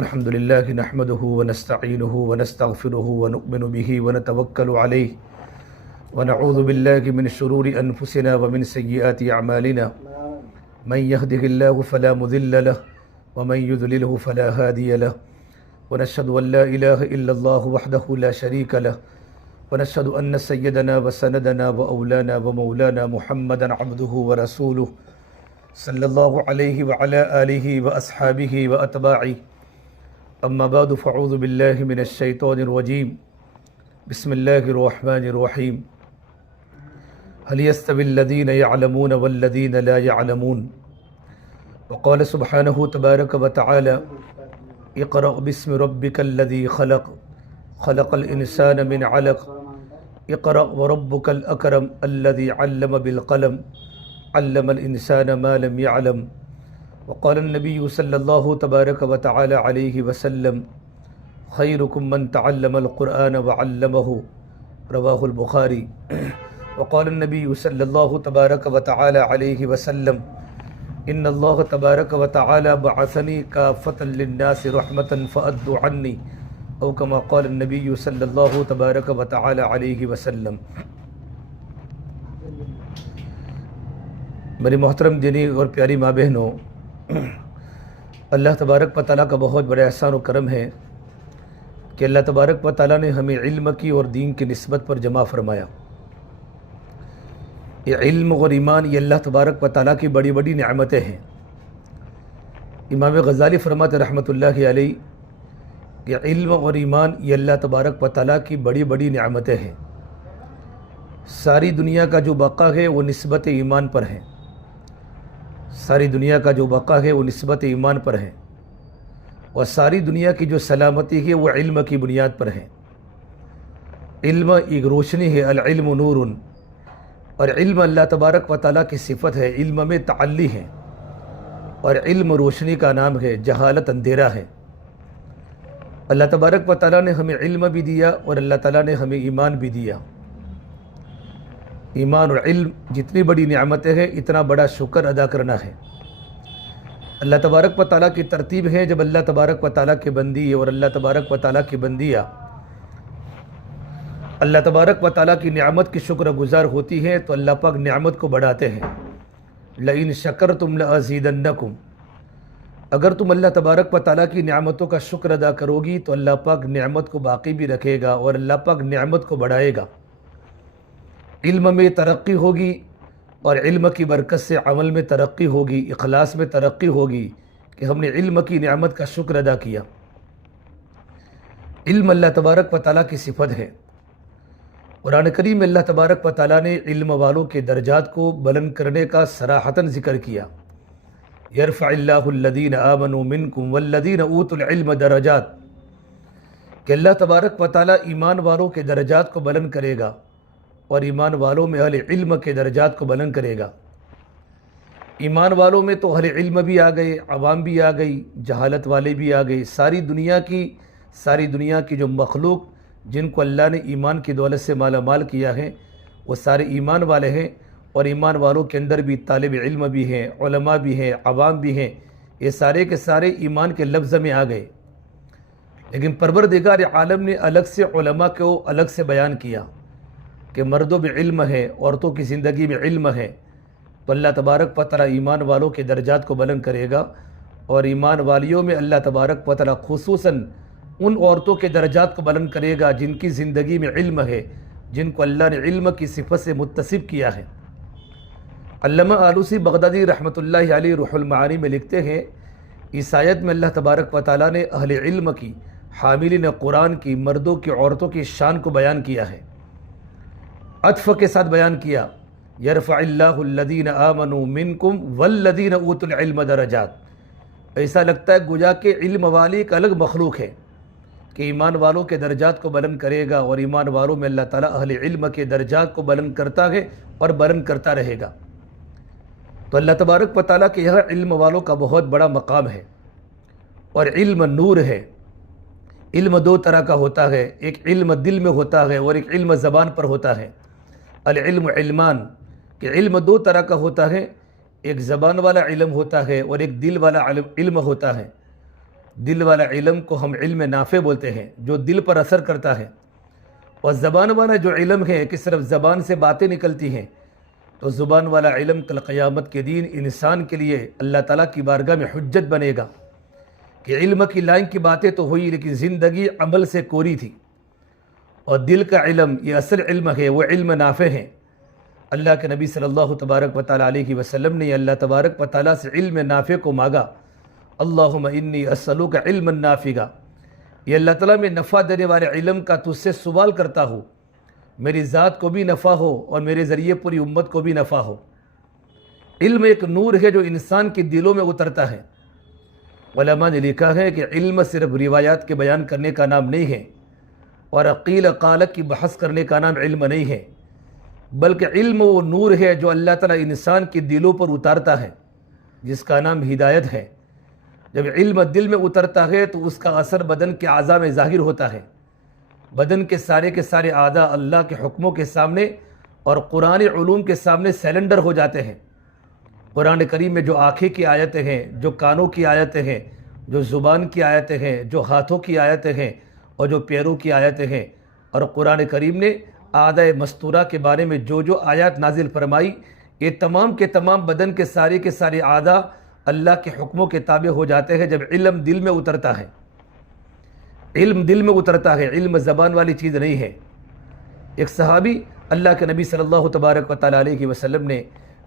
الحمد لله نحمده ونستعينه ونستغفره ونؤمن به ونتوكل عليه ونعوذ بالله من شرور أنفسنا ومن سيئات أعمالنا من يهده الله فلا مضل له ومن يضلله فلا هادي له ونشهد أن لا إله إلا الله وحده لا شريك له ونشهد أن سيدنا وسندنا وأولانا ومولانا محمدا عبده ورسوله صلى الله عليه وعلى آله وأصحابه وأتباعه أما بعد فأعوذ بالله من الشيطان الرجيم بسم الله الرحمن الرحيم هل يستوي الذين يعلمون والذين لا يعلمون وقال سبحانه تبارك وتعالى اقرأ باسم ربك الذي خلق خلق الإنسان من علق اقرأ وربك الأكرم الذي علم بالقلم علم الإنسان ما لم يعلم وقال النبي صلى الله تبارك وتعالى عليه وسلم خيركم من تعلم القرآن وعلمه رواه البخاري وقال النبي صلى الله تبارك وتعالى عليه وسلم إن الله تبارك وتعالى بعثني كافة للناس رحمة فأدوا عني او كما قال النبي صلی اللہ تبارک و تعالی علیہ وسلم۔ میری محترم دینی اور پیاری ماں بہنوں، اللہ تبارک و تعالیٰ کا بہت بڑا احسان و کرم ہے کہ اللہ تبارک و تعالیٰ نے ہمیں علم کی اور دین کی نسبت پر جمع فرمایا۔ یہ علم اور ایمان یہ اللہ تبارک و تعالیٰ کی بڑی بڑی نعمتیں ہیں۔ امام غزالی فرماتے رحمۃ اللہ علیہ کہ علم اور ایمان یہ اللہ تبارک و تعالیٰ کی بڑی بڑی نعمتیں ہیں۔ ساری دنیا کا جو بقا ہے وہ نسبت ایمان پر ہے، ساری دنیا کا جو بقا ہے وہ نسبت ایمان پر ہے، اور ساری دنیا کی جو سلامتی ہے وہ علم کی بنیاد پر ہے۔ علم ایک روشنی ہے، العلم نور، اور علم اللہ تبارک و تعالیٰ کی صفت ہے، علم میں تعلی ہے، اور علم روشنی کا نام ہے، جہالت اندھیرا ہے۔ اللہ تبارک و تعالیٰ نے ہمیں علم بھی دیا اور اللہ تعالیٰ نے ہمیں ایمان بھی دیا۔ ایمان اور علم جتنی بڑی نعمتیں ہیں اتنا بڑا شکر ادا کرنا ہے۔ اللہ تبارک و تعالیٰ کی ترتیب ہے، جب اللہ تبارک و تعالیٰ کے بندی اور اللہ تبارک و تعالیٰ کی بندیاں اللہ تبارک و تعالیٰ کی نعمت کی شکر گزار ہوتی ہیں تو اللہ پاک نعمت کو بڑھاتے ہیں۔ لئن شکرتم لأزیدنکم، اگر تم اللہ تبارک و تعالیٰ کی نعمتوں کا شکر ادا کرو گی تو اللہ پاک نعمت کو باقی بھی رکھے گا اور اللہ پاک نعمت کو بڑھائے گا۔ علم میں ترقی ہوگی اور علم کی برکت سے عمل میں ترقی ہوگی، اخلاص میں ترقی ہوگی کہ ہم نے علم کی نعمت کا شکر ادا کیا۔ علم اللہ تبارک و تعالیٰ کی صفت ہے۔ قرآن کریم میں اللہ تبارک و تعالیٰ نے علم والوں کے درجات کو بلند کرنے کا صراحتاً ذکر کیا۔ یرفع اللہ الذین آمنوا منکم والذین اوتوا العلم درجات، کہ اللہ تبارک و تعالیٰ ایمان والوں کے درجات کو بلند کرے گا اور ایمان والوں میں اہل علم کے درجات کو بلند کرے گا۔ ایمان والوں میں تو اہل علم بھی آ گئے، عوام بھی آ گئی، جہالت والے بھی آ گئے، ساری دنیا کی جو مخلوق جن کو اللہ نے ایمان کی دولت سے مالا مال کیا ہے وہ سارے ایمان والے ہیں، اور ایمان والوں کے اندر بھی طالب علم بھی ہیں، علماء بھی ہیں، عوام بھی ہیں، یہ سارے کے سارے ایمان کے لفظ میں آ گئے۔ لیکن پروردگار عالم نے الگ سے علماء کو الگ سے بیان کیا کہ مردوں میں علم ہے، عورتوں کی زندگی میں علم ہے، تو اللہ تبارک و تعالیٰ ایمان والوں کے درجات کو بلند کرے گا، اور ایمان والیوں میں اللہ تبارک و تعالیٰ خصوصاً ان عورتوں کے درجات کو بلند کرے گا جن کی زندگی میں علم ہے، جن کو اللہ نے علم کی صفت سے متصف کیا ہے۔ علامہ آلوسی بغدادی رحمۃ اللہ علیہ روح المعانی میں لکھتے ہیں، اس آیت میں اللہ تبارک و تعالیٰ نے اہل علم کی، حاملین قرآن کی، مردوں کی، عورتوں کی شان کو بیان کیا ہے، عطف کے ساتھ بیان کیا۔ یرفع اللہ الذین آمنوا منکم والذین اوتوا العلم درجات، ایسا لگتا ہے گویا کہ علم والی ایک الگ مخلوق ہے کہ ایمان والوں کے درجات کو بلند کرے گا، اور ایمان والوں میں اللہ تعالیٰ اہل علم کے درجات کو بلند کرتا ہے اور بلند کرتا رہے گا۔ تو اللہ تبارک و تعالیٰ کے یہاں علم والوں کا بہت بڑا مقام ہے، اور علم نور ہے۔ علم دو طرح کا ہوتا ہے، ایک علم دل میں ہوتا ہے اور ایک علم زبان پر ہوتا ہے۔ العلم علمان، کہ علم دو طرح کا ہوتا ہے، ایک زبان والا علم ہوتا ہے اور ایک دل والا علم ہوتا ہے۔ دل والا علم کو ہم علم نافع بولتے ہیں، جو دل پر اثر کرتا ہے، اور زبان والا جو علم ہے کہ صرف زبان سے باتیں نکلتی ہیں، تو زبان والا علم کل قیامت کے دن انسان کے لیے اللہ تعالیٰ کی بارگاہ میں حجت بنے گا کہ علم کی لائن کی باتیں تو ہوئی لیکن زندگی عمل سے کوری تھی۔ اور دل کا علم یہ اصل علم ہے، وہ علم نافع ہے۔ اللہ کے نبی صلی اللہ تبارک و تعالیٰ علیہ وسلم نے اللہ تبارک و تعالیٰ سے علم نافع کو مانگا، اللہم انی اسألوک علما نافعا، یہ اللہ تعالیٰ میں نفع دینے والے علم کا تجھ سے سوال کرتا ہوں، میری ذات کو بھی نفع ہو اور میرے ذریعے پوری امت کو بھی نفع ہو۔ علم ایک نور ہے جو انسان کے دلوں میں اترتا ہے۔ علماء نے لکھا ہے کہ علم صرف روایات کے بیان کرنے کا نام نہیں ہے، اور قیل قال کی بحث کرنے کا نام علم نہیں ہے، بلکہ علم وہ نور ہے جو اللہ تعالیٰ انسان کے دلوں پر اتارتا ہے، جس کا نام ہدایت ہے۔ جب علم دل میں اترتا ہے تو اس کا اثر بدن کے اعضاء میں ظاہر ہوتا ہے۔ بدن کے سارے اعضاء اللہ کے حکموں کے سامنے اور قرآن علوم کے سامنے سیلنڈر ہو جاتے ہیں۔ قرآن کریم میں جو آنکھیں کی آیتیں ہیں، جو کانوں کی آیتیں ہیں، جو زبان کی آیتیں ہیں، جو ہاتھوں کی آیتیں ہیں اور جو پیروں کی آیتیں ہیں، اور قرآن کریم نے اعضاء مستورہ کے بارے میں جو آیات نازل فرمائی، یہ تمام کے تمام بدن کے سارے اعضاء اللہ کے حکموں کے تابع ہو جاتے ہیں جب علم دل میں اترتا ہے۔ علم دل میں اترتا ہے، علم زبان والی چیز نہیں ہے۔ ایک صحابی اللہ کے نبی صلی اللہ تبارک و تعالیٰ علیہ وسلم نے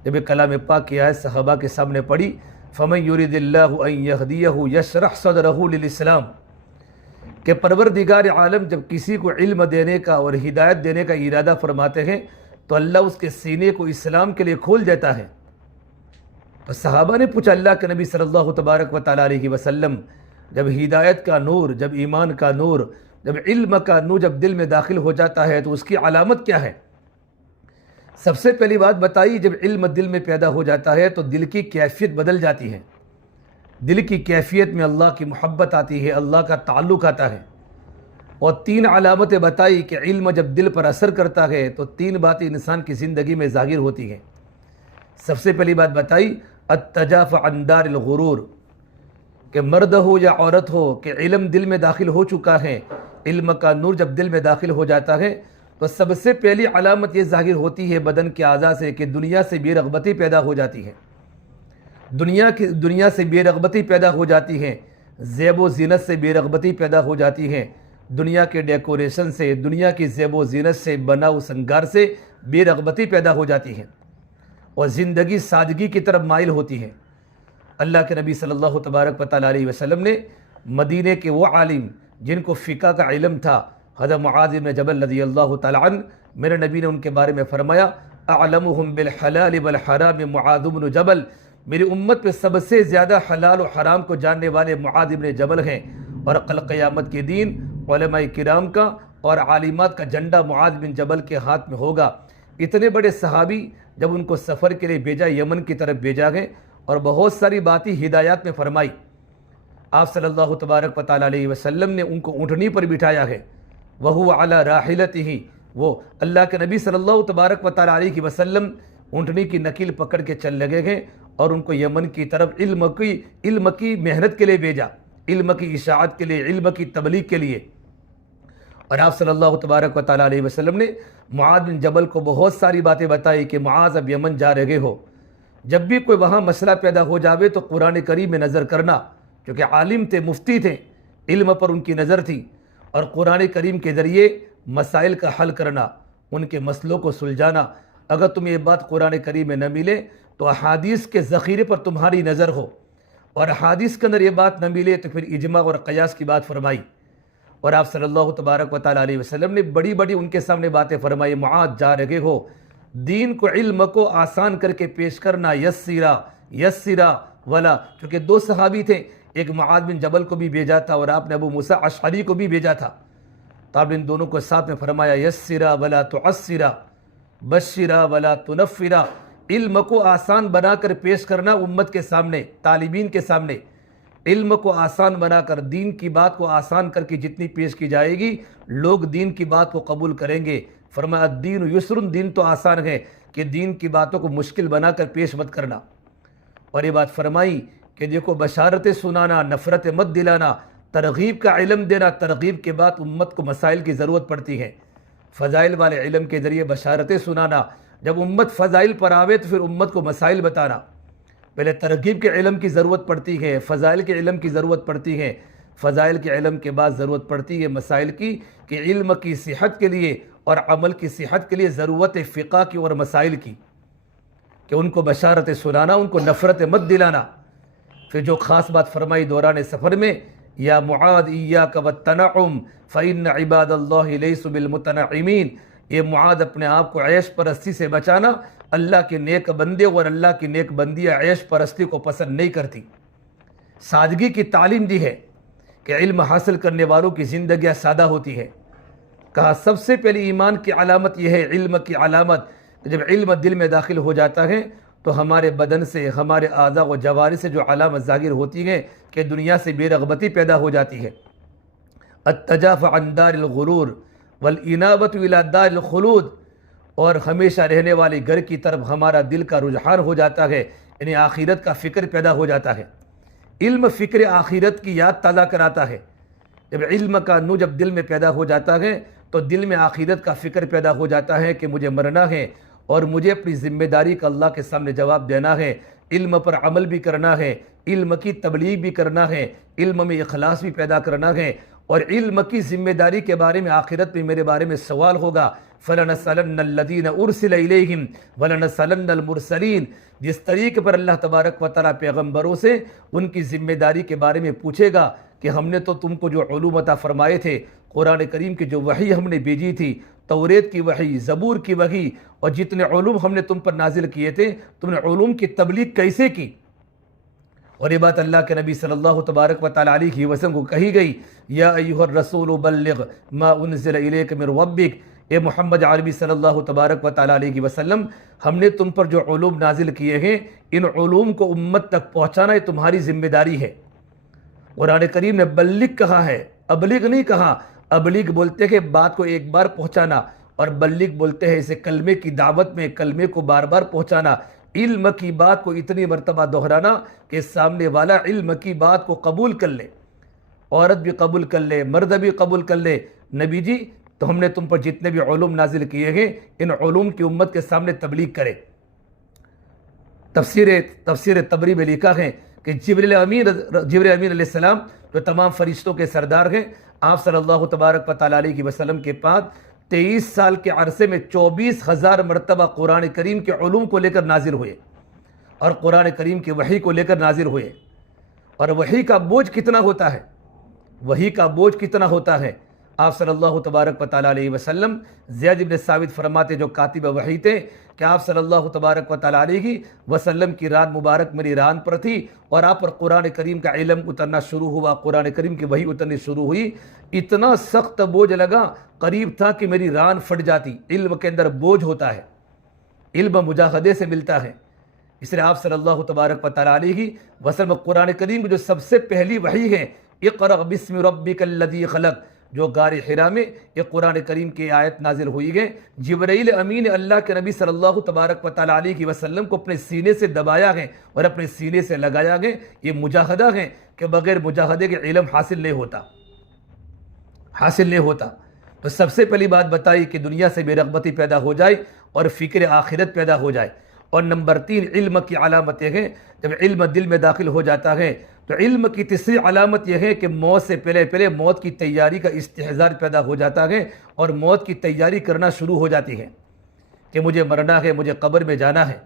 جب کلام پاک کی آیت صحابہ کے سامنے پڑھی، فَمَن يُرِدِ اللَّهُ أَن يَهْدِيَهُ يَشْرَحْ صَدْرَهُ لِلْإِسْلَامِ، کہ پروردگار عالم جب کسی کو علم دینے کا اور ہدایت دینے کا ارادہ فرماتے ہیں تو اللہ اس کے سینے کو اسلام کے لیے کھول دیتا ہے۔ تو صحابہ نے پوچھا اللہ کے نبی صلی اللہ تبارک و تعالیٰ علیہ وسلم، جب ہدایت کا نور، جب ایمان کا نور، جب علم کا نور جب دل میں داخل ہو جاتا ہے تو اس کی علامت کیا ہے؟ سب سے پہلی بات بتائی، جب علم دل میں پیدا ہو جاتا ہے تو دل کی کیفیت بدل جاتی ہے۔ دل کی کیفیت میں اللہ کی محبت آتی ہے، اللہ کا تعلق آتا ہے۔ اور 3 علامتیں بتائی کہ علم جب دل پر اثر کرتا ہے تو 3 باتیں انسان کی زندگی میں ظاہر ہوتی ہیں۔ سب سے پہلی بات بتائی التجاف عن دار الغرور، کہ مرد ہو یا عورت ہو کہ علم دل میں داخل ہو چکا ہے، علم کا نور جب دل میں داخل ہو جاتا ہے تو سب سے پہلی علامت یہ ظاہر ہوتی ہے بدن کے اعضاء سے کہ دنیا سے بے رغبتی پیدا ہو جاتی ہے۔ دنیا سے بے رغبتی پیدا ہو جاتی ہے، زیب و زینت سے بے رغبتی پیدا ہو جاتی ہے، دنیا کے ڈیکوریشن سے، دنیا کی زیب و زینت سے، بنا و سنگار سے بے رغبتی پیدا ہو جاتی ہے، اور زندگی سادگی کی طرف مائل ہوتی ہے۔ اللہ کے نبی صلی اللہ تبارک و تعالیٰ علیہ وسلم نے مدینے کے وہ عالم جن کو فقہ کا علم تھا، حضرت معاذ بن جبل رضی اللہ تعالیٰ عنہ، میرے نبی نے ان کے بارے میں فرمایا اعلمہم بالحلال والحرام معاذ بن جبل، میری امت پہ سب سے زیادہ حلال و حرام کو جاننے والے معاذ بن جبل ہیں، اور کل قیامت کے دن علماء کرام کا اور عالمات کا جھنڈا معاذ بن جبل کے ہاتھ میں ہوگا۔ اتنے بڑے صحابی جب ان کو سفر کے لیے بھیجا، یمن کی طرف بھیجا گئے اور بہت ساری باتیں ہدایات میں فرمائی۔ آپ صلی اللہ تبارک و تعالیٰ علیہ وسلم نے ان کو اونٹنی پر بٹھایا ہے، وہو علی راحلتہ، وہ اللہ کے نبی صلی اللہ تبارک و تعالیٰ علیہ وسلم اونٹنی کی نکیل پکڑ کے چل لگے گئے اور ان کو یمن کی طرف علم کی محنت کے لیے بھیجا، علم کی اشاعت کے لیے، علم کی تبلیغ کے لیے۔ اور آپ صلی اللہ تبارک و تعالیٰ علیہ وسلم نے معاذ بن جبل کو بہت ساری باتیں بتائی کہ معاذ اب یمن جا رہے ہو، جب بھی کوئی وہاں مسئلہ پیدا ہو جاوے تو قرآن کریم میں نظر کرنا، کیونکہ عالم تھے، مفتی تھے، علم پر ان کی نظر تھی، اور قرآن کریم کے ذریعے مسائل کا حل کرنا، ان کے مسئلوں کو سلجھانا۔ اگر تمہیں یہ بات قرآن کریم میں نہ ملے تو احادیث کے ذخیرے پر تمہاری نظر ہو، اور احادیث کے اندر یہ بات نہ ملے تو پھر اجماع اور قیاس کی بات فرمائی۔ اور آپ صلی اللہ تبارک و تعالیٰ علیہ وسلم نے بڑی بڑی ان کے سامنے باتیں فرمائی، معاذ جا رہے ہو، دین کو، علم کو آسان کر کے پیش کرنا، یسرا ولا، چونکہ 2 صحابی تھے، ایک معاذ بن جبل کو بھی بھیجا تھا اور آپ نے ابو موسیٰ اشعری کو بھی بھیجا تھا، تو آپ نے ان دونوں کو ساتھ میں فرمایا یسرا ولا تعسرا، بشرا ولا تنفرا، علم کو آسان بنا کر پیش کرنا امت کے سامنے، طالبین کے سامنے، علم کو آسان بنا کر، دین کی بات کو آسان کر کے جتنی پیش کی جائے گی لوگ دین کی بات کو قبول کریں گے۔ فرمایا الدین یسر، دین تو آسان ہے، کہ دین کی باتوں کو مشکل بنا کر پیش مت کرنا۔ اور یہ بات فرمائی کہ دیکھو بشارت سنانا، نفرت مت دلانا، ترغیب کا علم دینا، ترغیب کے بعد امت کو مسائل کی ضرورت پڑتی ہے، فضائل والے علم کے ذریعے بشارتیں سنانا، جب امت فضائل پر آوے تو پھر امت کو مسائل بتانا۔ پہلے ترغیب کے علم کی ضرورت پڑتی ہے، فضائل کے علم کی ضرورت پڑتی ہے، فضائل کے علم کے بعد ضرورت پڑتی ہے مسائل کی، کہ علم کی صحت کے لیے اور عمل کی صحت کے لیے ضرورت فقہ کی اور مسائل کی، کہ ان کو بشارت سنانا، ان کو نفرت مت دلانا۔ پھر جو خاص بات فرمائی دوران سفر میں، یا معاذ ایاک والتنعم فإن عباد اللہ لیسوا بالمتنعمین، یہ معاذ اپنے آپ کو عیش پرستی سے بچانا، اللہ کے نیک بندے اور اللہ کی نیک بندیاں عیش پرستی کو پسند نہیں کرتی۔ سادگی کی تعلیم دی ہے کہ علم حاصل کرنے والوں کی زندگیاں سادہ ہوتی ہے۔ کہا سب سے پہلی ایمان کی علامت یہ ہے، علم کی علامت، جب علم دل میں داخل ہو جاتا ہے تو ہمارے بدن سے، ہمارے اعضاء و جوارح سے جو علامت ظاہر ہوتی ہے کہ دنیا سے بے رغبتی پیدا ہو جاتی ہے۔ التجاف عن دار الغرور والانابۃ الی دار الخلود، اور ہمیشہ رہنے والے گھر کی طرف ہمارا دل کا رجحان ہو جاتا ہے، یعنی آخرت کا فکر پیدا ہو جاتا ہے۔ علم فکر آخرت کی یاد تازہ کراتا ہے۔ جب علم کا نور جب دل میں پیدا ہو جاتا ہے تو دل میں آخرت کا فکر پیدا ہو جاتا ہے کہ مجھے مرنا ہے اور مجھے اپنی ذمہ داری کا اللہ کے سامنے جواب دینا ہے، علم پر عمل بھی کرنا ہے، علم کی تبلیغ بھی کرنا ہے، علم میں اخلاص بھی پیدا کرنا ہے، اور علم کی ذمہ داری کے بارے میں آخرت میں میرے بارے میں سوال ہوگا۔ فَلَنَسْأَلَنَّ الَّذِينَ أُرْسِلَ إِلَيْهِمْ وَلَنَسْأَلَنَّ الْمُرْسَلِينَ، جس طریقے پر اللہ تبارک و تعالیٰ پیغمبروں سے ان کی ذمہ داری کے بارے میں پوچھے گا کہ ہم نے تو تم کو جو علوم عطا فرمائے تھے، قرآن کریم کی جو وحی ہم نے بھیجی تھی، توریت کی وحی، زبور کی وحی، اور جتنے علوم ہم نے تم پر نازل کیے تھے، تم نے علوم کی تبلیغ کیسے کی؟ اور یہ بات اللہ کے نبی صلی اللہ تبارک و تعالیٰ علیہ وسلم کو کہی گئی، یا ایھا الرسول بلغ ما انزل الیک من ربک، اے محمد عربی صلی اللہ تبارک و تعالیٰ علیہ وسلم، ہم نے تم پر جو علوم نازل کیے ہیں، ان علوم کو امت تک پہنچانا یہ تمہاری ذمہ داری ہے۔ قرآن کریم نے بلغ کہا ہے، ابلغ نہیں کہا۔ ابلغ بولتے ہیں بات کو ایک بار پہنچانا، اور بلغ بولتے ہیں اسے کلمے کی دعوت میں کلمے کو بار بار پہنچانا، علم کی بات کو اتنی مرتبہ دہرانا کہ سامنے والا علم کی بات کو قبول کر لے، عورت بھی قبول کر لے، مرد بھی قبول کر لے۔ نبی جی تو ہم نے تم پر جتنے بھی علوم نازل کیے ہیں، ان علوم کی امت کے سامنے تبلیغ کرے۔ تفسیر تبری میں لکھا ہے کہ جبریل امین علیہ السلام جو تمام فرشتوں کے سردار ہیں، آپ صلی اللہ تبارک و تعالیٰ علیہ وسلم کے پاس 23 سال کے عرصے میں 24,000 مرتبہ قرآن کریم کے علوم کو لے کر نازل ہوئے، اور قرآن کریم کی وحی کو لے کر نازل ہوئے۔ اور وحی کا بوجھ کتنا ہوتا ہے، وحی کا بوجھ کتنا ہوتا ہے۔ آپ صلی اللہ تبارک و تعالیٰ علیہ وسلم، زید بن ثابت فرماتے جو کاتب وحی تھے، کہ آپ صلی اللہ تبارک و تعالیٰ علیہ وسلم کی ران مبارک میری ران پر تھی، اور آپ پر قرآن کریم کا علم اترنا شروع ہوا، قرآن کریم کی وحی اترنی شروع ہوئی، اتنا سخت بوجھ لگا، قریب تھا کہ میری ران پھٹ جاتی۔ علم کے اندر بوجھ ہوتا ہے، علم مجاہدے سے ملتا ہے۔ اس لیے آپ صلی اللہ تبارک و تعالیٰ علیہ وسلم قرآن کریم کی جو سب سے پہلی وحی ہے، اقرأ بسم ربک الذی خلق، جو غار حرا میں یہ قرآن کریم کی آیت نازل ہوئی ہے، جبرائیل امین اللہ کے نبی صلی اللہ تبارک و تعالیٰ علیہ وسلم کو اپنے سینے سے دبایا ہے اور اپنے سینے سے لگایا ہے۔ یہ مجاہدہ ہے کہ بغیر مجاہدے کے علم حاصل نہیں ہوتا۔ تو سب سے پہلی بات بتائی کہ دنیا سے بے رغبتی پیدا ہو جائے اور فکر آخرت پیدا ہو جائے۔ اور نمبر 3 علم کی علامتیں ہیں، جب علم دل میں داخل ہو جاتا ہے تو علم کی تیسری علامت یہ ہے کہ موت سے پہلے موت کی تیاری کا استحضار پیدا ہو جاتا ہے، اور موت کی تیاری کرنا شروع ہو جاتی ہے کہ مجھے مرنا ہے، مجھے قبر میں جانا ہے۔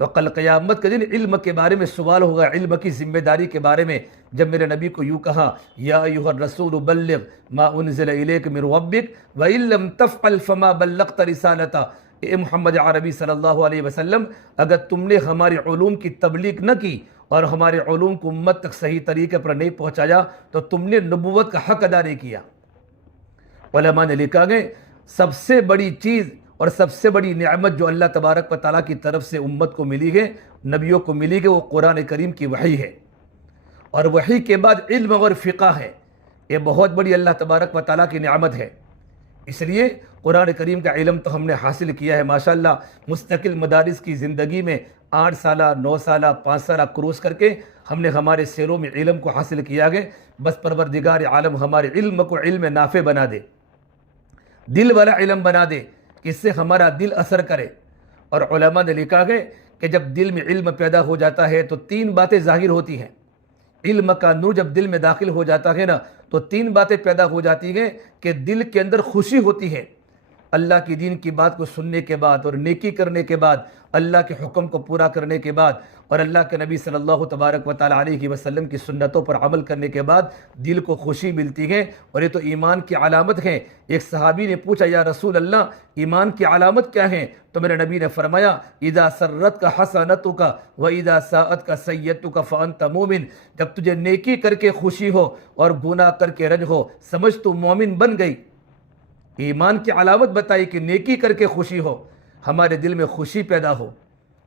تو کل قیامت کے دن علم کے بارے میں سوال ہوگا، علم کی ذمہ داری کے بارے میں۔ جب میرے نبی کو یوں کہا، یا ایھا الرسول بلغ ما انزل الیک من ربک وان لم تفعل فما بلغت رسالتہ، اے محمد عربی صلی اللہ علیہ وسلم، اگر تم نے ہمارے علوم کی تبلیغ نہ کی اور ہمارے علوم کو امت تک صحیح طریقے پر نہیں پہنچایا تو تم نے نبوت کا حق ادا نہیں کیا۔ علماء نے لکھا ہے سب سے بڑی چیز اور سب سے بڑی نعمت جو اللہ تبارک و تعالیٰ کی طرف سے امت کو ملی ہے، نبیوں کو ملی ہے، وہ قرآن کریم کی وحی ہے، اور وحی کے بعد علم اور فقہ ہے۔ یہ بہت بڑی اللہ تبارک و تعالیٰ کی نعمت ہے۔ اس لیے قرآن کریم کا علم تو ہم نے حاصل کیا ہے ماشاءاللہ، مستقل مدارس کی زندگی میں 8 سالہ 9 سالہ 5 سالہ کروس کر کے ہم نے ہمارے سیروں میں علم کو حاصل کیا گیا۔ بس پروردگار عالم ہمارے علم کو علم نافع بنا دے، دل والا علم بنا دے کہ اس سے ہمارا دل اثر کرے۔ اور علماء نے لکھا ہے کہ جب دل میں علم پیدا ہو جاتا ہے تو 3 باتیں ظاہر ہوتی ہیں۔ علم کا نور جب دل میں داخل ہو جاتا ہے نا تو 3 باتیں پیدا ہو جاتی ہیں کہ دل کے اندر خوشی ہوتی ہے اللہ کی دین کی بات کو سننے کے بعد، اور نیکی کرنے کے بعد، اللہ کے حکم کو پورا کرنے کے بعد، اور اللہ کے نبی صلی اللہ تبارک و تعالیٰ علیہ وسلم کی سنتوں پر عمل کرنے کے بعد دل کو خوشی ملتی ہے، اور یہ تو ایمان کی علامت ہے۔ ایک صحابی نے پوچھا یا رسول اللہ ایمان کی علامت کیا ہے؟ تو میرے نبی نے فرمایا اذا سرت کا حسنتک و اذا ساءت کا سیئتک فانت مومن، جب تجھے نیکی کر کے خوشی ہو اور گناہ کر کے رنج ہو، سمجھ تو مومن بن گئی۔ ایمان کی علامت بتائی کہ نیکی کر کے خوشی ہو، ہمارے دل میں خوشی پیدا ہو۔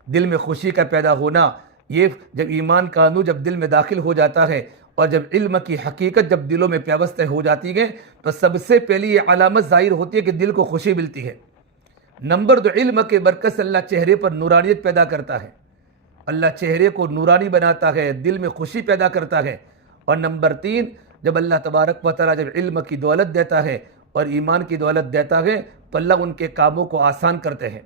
دل میں خوشی کا پیدا ہونا، یہ جب ایمان کا نور جب دل میں داخل ہو جاتا ہے اور جب علم کی حقیقت جب دلوں میں پیوست ہو جاتی ہے تو سب سے پہلی یہ علامت ظاہر ہوتی ہے کہ دل کو خوشی ملتی ہے۔ نمبر 2، علم کے برکت سے اللہ چہرے پر نورانیت پیدا کرتا ہے، اللہ چہرے کو نورانی بناتا ہے، دل میں خوشی پیدا کرتا ہے۔ اور نمبر 3، جب اللہ تبارک و تعالیٰ جب علم کی دولت دیتا ہے اور ایمان کی دولت دیتا ہے تو اللہ ان کے کاموں کو آسان کرتے ہیں۔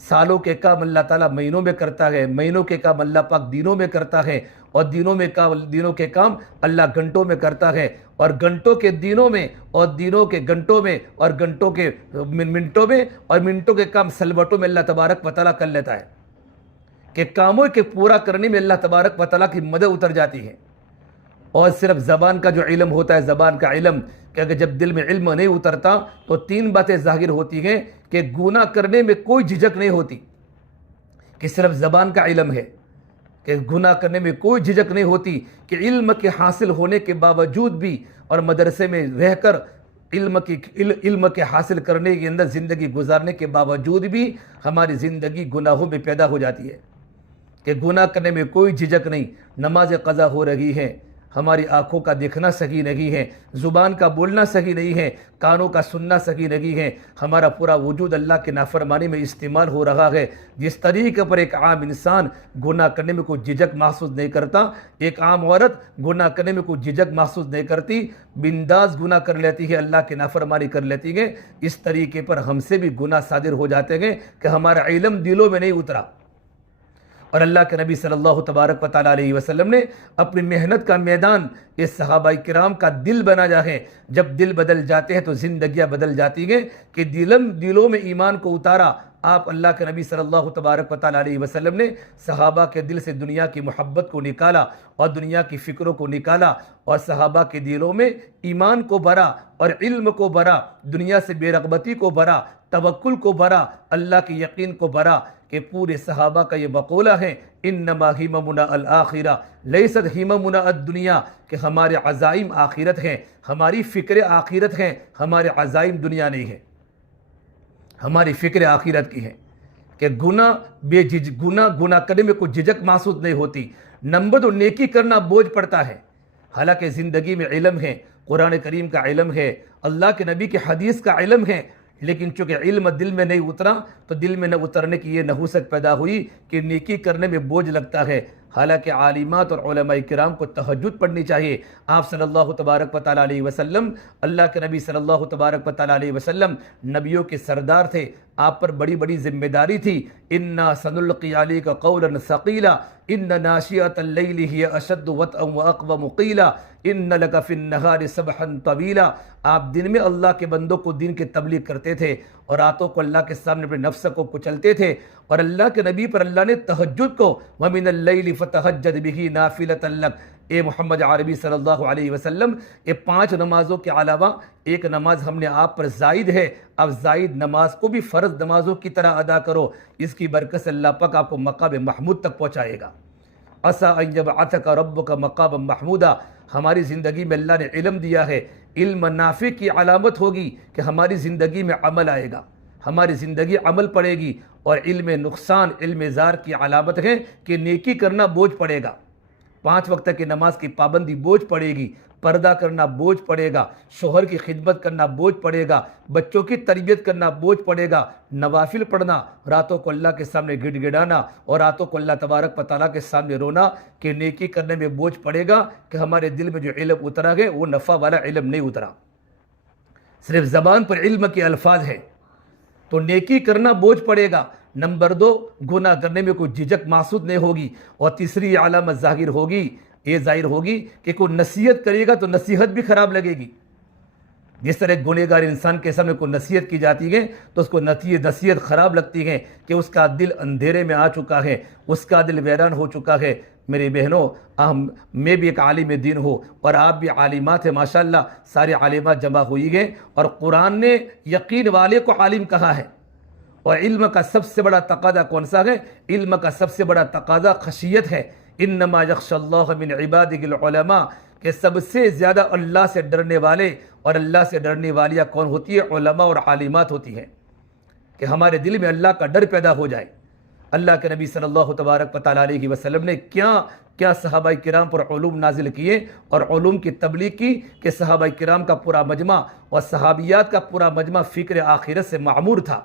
سالوں کے کام اللہ تعالیٰ مہینوں میں کرتا ہے، مہینوں کے کام اللہ پاک دنوں میں کرتا ہے، اور دنوں کے کام اللہ گھنٹوں میں کرتا ہے، اور گھنٹوں کے دنوں میں، اور دنوں کے گھنٹوں میں، اور گھنٹوں کے منٹوں میں، اور منٹوں کے کام سلوٹوں میں اللہ تبارک و تعالیٰ کر لیتا ہے کہ کاموں کے پورا کرنے میں اللہ تبارک و تعالیٰ کی مدد اتر جاتی ہے۔ اور صرف زبان کا جو علم ہوتا ہے، زبان کا علم، کہ اگر جب دل میں علم نہیں اترتا تو 3 باتیں ظاہر ہوتی ہیں کہ گناہ کرنے میں کوئی جھجک نہیں ہوتی، کہ صرف زبان کا علم ہے کہ گناہ کرنے میں کوئی جھجک نہیں ہوتی، کہ علم کے حاصل ہونے کے باوجود بھی اور مدرسے میں رہ کر علم کے حاصل کرنے کے اندر زندگی گزارنے کے باوجود بھی ہماری زندگی گناہوں میں پیدا ہو جاتی ہے، کہ گناہ کرنے میں کوئی جھجک نہیں۔ نماز قضا ہو رہی ہے، ہماری آنکھوں کا دیکھنا صحیح نہیں ہے، زبان کا بولنا صحیح نہیں ہے، کانوں کا سننا صحیح نہیں ہے، ہمارا پورا وجود اللہ کے نافرمانی میں استعمال ہو رہا ہے۔ جس طریقے پر ایک عام انسان گناہ کرنے میں کوئی جھجک محسوس نہیں کرتا، ایک عام عورت گناہ کرنے میں کوئی جھجک محسوس نہیں کرتی، بنداز گناہ کر لیتی ہے، اللہ کی نافرمانی کر لیتی ہے، اس طریقے پر ہم سے بھی گناہ صادر ہو جاتے ہیں کہ ہمارا علم دلوں میں نہیں اترا۔ اور اللہ کے نبی صلی اللہ تبارک و تعالیٰ علیہ وسلم نے اپنی محنت کا میدان اس صحابہ کرام کا دل بنایا ہے۔ جب دل بدل جاتے ہیں تو زندگیاں بدل جاتی ہیں، کہ دلوں میں ایمان کو اتارا۔ آپ اللہ کے نبی صلی اللہ تبارک و تعالیٰ علیہ وسلم نے صحابہ کے دل سے دنیا کی محبت کو نکالا اور دنیا کی فکروں کو نکالا، اور صحابہ کے دلوں میں ایمان کو بھرا اور علم کو بھرا، دنیا سے بے رغبتی کو بھرا، توکل کو بھرا، اللہ کے یقین کو بھرا، کہ پورے صحابہ کا یہ مقولہ ہے انما ہممنا الآخرہ لیست ہممنا الدنیا، کہ ہمارے عزائم آخرت ہیں، ہماری فکر آخرت ہیں، ہمارے عزائم دنیا نہیں ہے، ہماری فکر آخرت کی ہے، کہ گناہ کرنے میں کوئی جھجک محسوس نہیں ہوتی۔ نمبر 2، نیکی کرنا بوجھ پڑتا ہے، حالانکہ زندگی میں علم ہے، قرآن کریم کا علم ہے، اللہ کے نبی کی حدیث کا علم ہے، لیکن چونکہ علم دل میں نہیں اترا تو دل میں نہ اترنے کی یہ نحوست پیدا ہوئی کہ نیکی کرنے میں بوجھ لگتا ہے۔ حالانکہ عالمات اور علماء کرام کو تہجد پڑھنی چاہیے۔ آپ صلی اللہ تبارک و تعالیٰ علیہ وسلم، اللہ کے نبی صلی اللہ تبارک و تعالیٰ علیہ وسلم نبیوں کے سردار تھے، آپ پر بڑی بڑی ذمہ داری تھی۔ انا سنلقی علیک قولا ثقیلا ان ناشئۃ اللیل ہی اشد وطئا واقوم قیلا ان لک فی النہار سبحا طویلا۔ آپ دن میں اللہ کے بندوں کو دین کی تبلیغ کرتے تھے، اور راتوں کو اللہ کے سامنے اپنے نفس کو کچلتے تھے، اور اللہ کے نبی پر اللہ نے تہجد کو وَمِنَ اللَّيْلِ فَتَهَجَّدْ بِهِ نَافِلَةً لَكَ، اے محمد عربی صلی اللہ علیہ وسلم، یہ 5 نمازوں کے علاوہ ایک نماز ہم نے آپ پر زائد ہے، اب زائد نماز کو بھی فرض نمازوں کی طرح ادا کرو، اس کی برکت سے اللہ پاک آپ کو مقام محمود تک پہنچائے گا۔ عَسَىٰ أَن يَبْعَثَكَ رَبُّكَ مَقَامًا مَحْمُودًا، ہماری زندگی میں اللہ نے علم دیا ہے، علم نافع کی علامت ہوگی کہ ہماری زندگی میں عمل آئے گا، ہماری زندگی عمل پڑے گی، اور علم نقصان، علم زار کی علامت ہے کہ نیکی کرنا بوجھ پڑے گا، 5 وقت کی نماز کی پابندی بوجھ پڑے گی، پردہ کرنا بوجھ پڑے گا، شوہر کی خدمت کرنا بوجھ پڑے گا، بچوں کی تربیت کرنا بوجھ پڑے گا، نوافل پڑھنا، راتوں کو اللہ کے سامنے گڑ گڑانا اور راتوں کو اللہ تبارک و تعالیٰ کے سامنے رونا کہ نیکی کرنے میں بوجھ پڑے گا کہ ہمارے دل میں جو علم اترا ہے وہ نفع والا علم نہیں اترا، صرف زبان پر علم کے الفاظ ہیں، تو نیکی کرنا بوجھ پڑے گا۔ نمبر 2، گناہ کرنے میں کوئی جھجک محسوس نہیں ہوگی، اور تیسری علامت ظاہر ہوگی، یہ ظاہر ہوگی کہ کوئی نصیحت کرے گا تو نصیحت بھی خراب لگے گی۔ جس طرح ایک گنہگار انسان کے سامنے کوئی نصیحت کی جاتی ہے تو اس کو نصیحت خراب لگتی ہے کہ اس کا دل اندھیرے میں آ چکا ہے، اس کا دل ویران ہو چکا ہے۔ میری بہنوں، میں بھی ایک عالم دین ہوں اور آپ بھی عالمات ہیں، ماشاءاللہ سارے عالمات جمع ہوئی گئے، اور قرآن نے یقین والے کو عالم کہا ہے۔ اور علم کا سب سے بڑا تقاضا کون سا ہے؟ علم کا سب سے بڑا تقاضا خشیت ہے۔ انما یخشی اللہ من عبادہ العلماء، کہ سب سے زیادہ اللہ سے ڈرنے والے اور اللہ سے ڈرنے والیاں کون ہوتی ہے؟ علماء اور عالمات ہوتی ہیں، کہ ہمارے دل میں اللہ کا ڈر پیدا ہو جائے۔ اللہ کے نبی صلی اللہ تبارک و تعالیٰ علیہ وسلم نے کیا صحابہ کرام پر علوم نازل کیے اور علوم کی تبلیغ کی کہ صحابہ کرام کا پورا مجمع اور صحابیات کا پورا مجمع فکر آخرت سے معمور تھا۔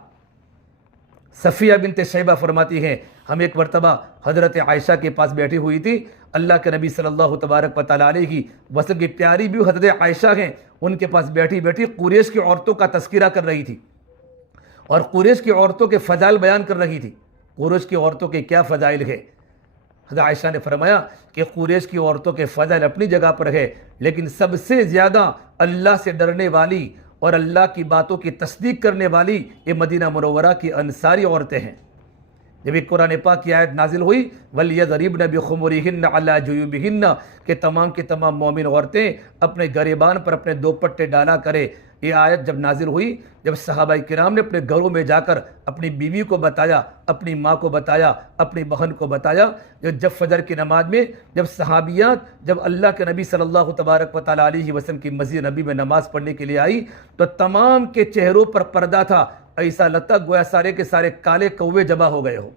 صفیہ بنت شیبہ فرماتی ہیں، ہم ایک مرتبہ حضرت عائشہ کے پاس بیٹھی ہوئی تھی، اللہ کے نبی صلی اللہ تبارک و تعالیٰ علیہ وسلم کی پیاری بھی حضرت عائشہ ہیں، ان کے پاس بیٹھی قریش کی عورتوں کا تذکرہ کر رہی تھی اور قریش کی عورتوں کے فضائل بیان کر رہی تھی۔ قریش کی عورتوں کے کیا فضائل ہے؟ حضرت عائشہ نے فرمایا کہ قریش کی عورتوں کے فضائل اپنی جگہ پر ہے، لیکن سب سے زیادہ اللہ سے ڈرنے والی اور اللہ کی باتوں کی تصدیق کرنے والی یہ مدینہ منورہ کی انصاری عورتیں ہیں۔ جب ایک قرآن پاک کی آیت نازل ہوئی وَلْيَضْرِبْنَ بِخُمُرِهِنَّ عَلَىٰ جُيُوبِهِنَّ کہ تمام کی تمام مومن عورتیں اپنے گریبان پر اپنے دوپٹے ڈالا کرے، یہ آیت جب نازل ہوئی، جب صحابہ کرام نے اپنے گھروں میں جا کر اپنی بیوی کو بتایا، اپنی ماں کو بتایا، اپنی بہن کو بتایا، جب فجر کی نماز میں جب صحابیات جب اللہ کے نبی صلی اللہ تبارک و تعالیٰ علیہ وسلم کی مسجد نبی میں نماز پڑھنے کے لیے آئی تو تمام کے چہروں پر پردہ تھا، ایسا لگتا گویا سارے کے سارے کالے کوے جمع ہو گئے ہو،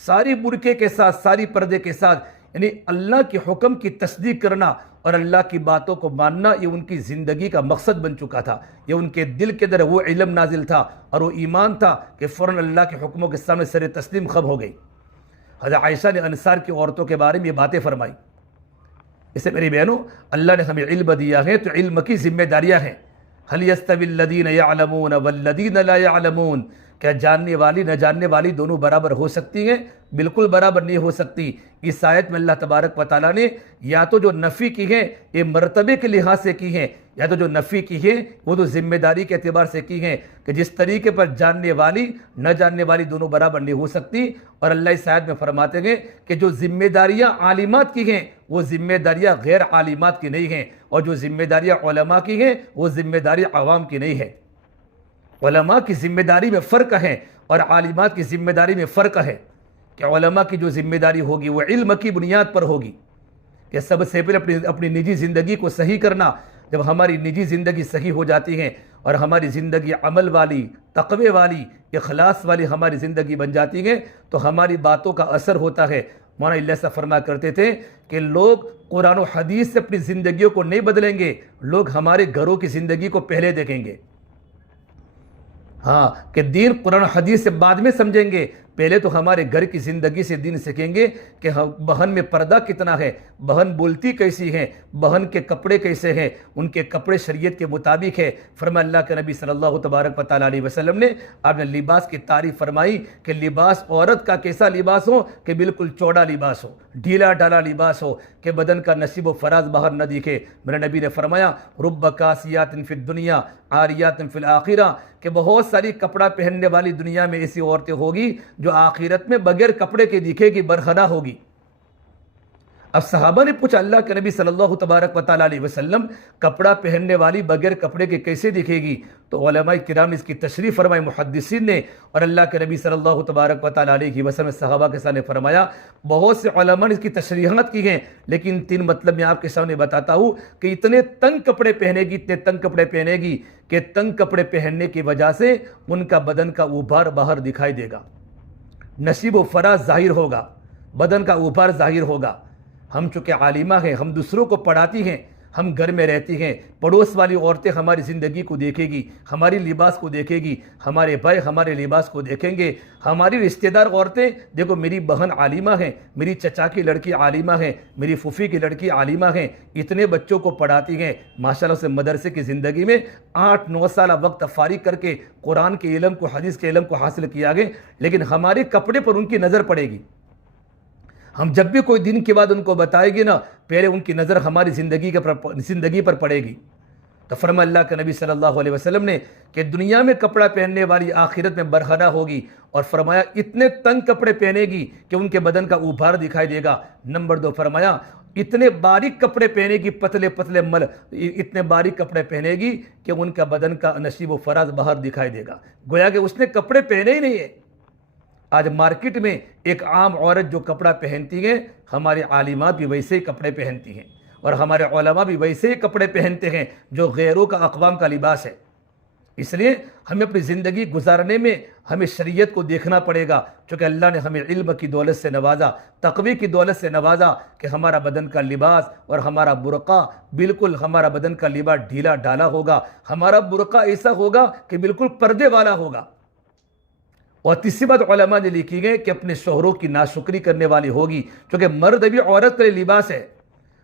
ساری برقعے کے ساتھ، ساری پردے کے ساتھ، یعنی اللہ کے حکم کی تصدیق کرنا اور اللہ کی باتوں کو ماننا یہ ان کی زندگی کا مقصد بن چکا تھا، یہ ان کے دل کے اندر وہ علم نازل تھا اور وہ ایمان تھا کہ فوراً اللہ کے حکموں کے سامنے سر تسلیم خم ہو گئی۔ حضرت عائشہ نے انصار کی عورتوں کے بارے میں یہ باتیں فرمائی۔ اسے میری بہنوں، اللہ نے ہمیں علم دیا ہے تو علم کی ذمہ داریاں ہیں۔ هل يستوي الذين يعلمون والذين لا يعلمون، کیا جاننے والی نہ جاننے والی دونوں برابر ہو سکتی ہیں؟ بالکل برابر نہیں ہو سکتی۔ اس آیت میں اللہ تبارک و تعالیٰ نے یا تو جو نفی کی ہے یہ مرتبے کے لحاظ سے کی ہیں، یا تو جو نفی کی ہے وہ تو ذمہ داری کے اعتبار سے کی ہیں کہ جس طریقے پر جاننے والی نہ جاننے والی دونوں برابر نہیں ہو سکتی۔ اور اللہ اس آیت میں فرماتے ہیں کہ جو ذمہ داریاں عالمات کی ہیں وہ ذمہ داریاں غیر عالمات کی نہیں ہیں، اور جو ذمہ داریاں علماء کی ہیں وہ ذمہ داری عوام کی نہیں ہے۔ علماء کی ذمہ داری میں فرق ہے اور عالمات کی ذمہ داری میں فرق ہے، کہ علماء کی جو ذمہ داری ہوگی وہ علم کی بنیاد پر ہوگی، کہ سب سے پہلے اپنی نجی زندگی کو صحیح کرنا۔ جب ہماری نجی زندگی صحیح ہو جاتی ہے اور ہماری زندگی عمل والی، تقوی والی، اخلاص والی ہماری زندگی بن جاتی ہے تو ہماری باتوں کا اثر ہوتا ہے۔ مولانا اللہ صاحب فرمایا کرتے تھے کہ لوگ قرآن و حدیث سے اپنی زندگیوں کو نہیں بدلیں گے، لوگ ہمارے گھروں کی زندگی کو پہلے دیکھیں گے۔ ہاں، کہ دین قرآن و حدیث سے بعد میں سمجھیں گے، پہلے تو ہمارے گھر کی زندگی سے دین سیکھیں گے کہ بہن میں پردہ کتنا ہے، بہن بولتی کیسی ہے، بہن کے کپڑے کیسے ہیں، ان کے کپڑے شریعت کے مطابق ہے۔ فرمایا اللہ کے نبی صلی اللہ تبارک و تعالیٰ علیہ وسلم نے، آپ نے لباس کی تعریف فرمائی کہ لباس عورت کا کیسا لباس ہو کہ بالکل چوڑا لباس ہو، ڈھیلا ڈھالا لباس ہو، کہ بدن کا نصیب و فراز باہر نہ دکھے۔ میرے نبی نے فرمایا رب کاسیات فی الدنیا عاریات فی الآخرہ، کہ بہت ساری کپڑا پہننے والی دنیا میں ایسی عورتیں ہوگی جو آخرت میں بغیر کپڑے کے دکھے گی، برہنہ ہوگی۔ اب صحابہ نے پوچھا اللہ کے نبی صلی اللہ تبارک و تعالیٰ علیہ وسلم کپڑا پہننے والی بغیر کپڑے کے کیسے دکھے گی؟ تو علماء کرام نے اس کی تشریح فرمائی، محدثین نے، اور اللہ کے نبی صلی اللہ تبارک و تعالیٰ علیہ وسلم صحابہ کے سامنے فرمایا۔ بہت سے علماء نے اس کی تشریحات کی ہیں، لیکن 3 مطلب میں آپ کے سامنے بتاتا ہوں کہ اتنے تنگ کپڑے پہنے گی، اتنے تنگ کپڑے پہنے گی کہ تنگ کپڑے پہننے کی وجہ سے ان کا بدن کا اوبھار باہر دکھائی دے گا، نصیب و فراز ظاہر ہوگا، بدن کا اوبھار ظاہر ہوگا۔ ہم چونکہ عالمہ ہیں، ہم دوسروں کو پڑھاتی ہیں، ہم گھر میں رہتی ہیں، پڑوس والی عورتیں ہماری زندگی کو دیکھے گی، ہماری لباس کو دیکھے گی، ہمارے بھائی ہمارے لباس کو دیکھیں گے، ہماری رشتہ دار عورتیں، دیکھو میری بہن عالمہ ہیں، میری چچا کی لڑکی عالمہ ہیں، میری پھوپھی کی لڑکی عالمہ ہیں، اتنے بچوں کو پڑھاتی ہیں، ماشاءاللہ سے مدرسے کی زندگی میں 8-9 سالہ وقت فارغ کر کے قرآن کے علم کو، حدیث کے علم کو حاصل کیا گئے، لیکن ہمارے کپڑے پر ان کی نظر پڑے گی۔ ہم جب بھی کوئی دن کے بعد ان کو بتائے گی نا، پہلے ان کی نظر ہماری زندگی پر پڑے گی۔ تو فرمایا اللہ کے نبی صلی اللہ علیہ وسلم نے کہ دنیا میں کپڑا پہننے والی آخرت میں برہنہ ہوگی، اور فرمایا اتنے تنگ کپڑے پہنے گی کہ ان کے بدن کا اوبھار دکھائی دے گا۔ نمبر 2 فرمایا اتنے باریک کپڑے پہنے گی، پتلے پتلے اتنے باریک کپڑے پہنے گی کہ ان کا بدن کا نشیب و فراز باہر دکھائی دے گا، گویا کہ اس نے کپڑے پہنے ہی نہیں ہیں۔ آج مارکیٹ میں ایک عام عورت جو کپڑا پہنتی ہیں، ہمارے عالمات بھی ویسے ہی کپڑے پہنتی ہیں، اور ہمارے علماء بھی ویسے ہی کپڑے پہنتے ہیں جو غیروں کا اقوام کا لباس ہے۔ اس لیے ہمیں اپنی زندگی گزارنے میں ہمیں شریعت کو دیکھنا پڑے گا، چونکہ اللہ نے ہمیں علم کی دولت سے نوازا، تقوی کی دولت سے نوازا، کہ ہمارا بدن کا لباس اور ہمارا برقع بالکل، ہمارا بدن کا لباس ڈھیلا ڈالا ہوگا، ہمارا برقع ایسا ہوگا کہ بالکل پردے والا ہوگا۔ اور تیسری بات علماء نے لکھی ہے کہ اپنے شوہروں کی ناشکری کرنے والی ہوگی، کیونکہ مرد بھی عورت کے لیے لباس ہے۔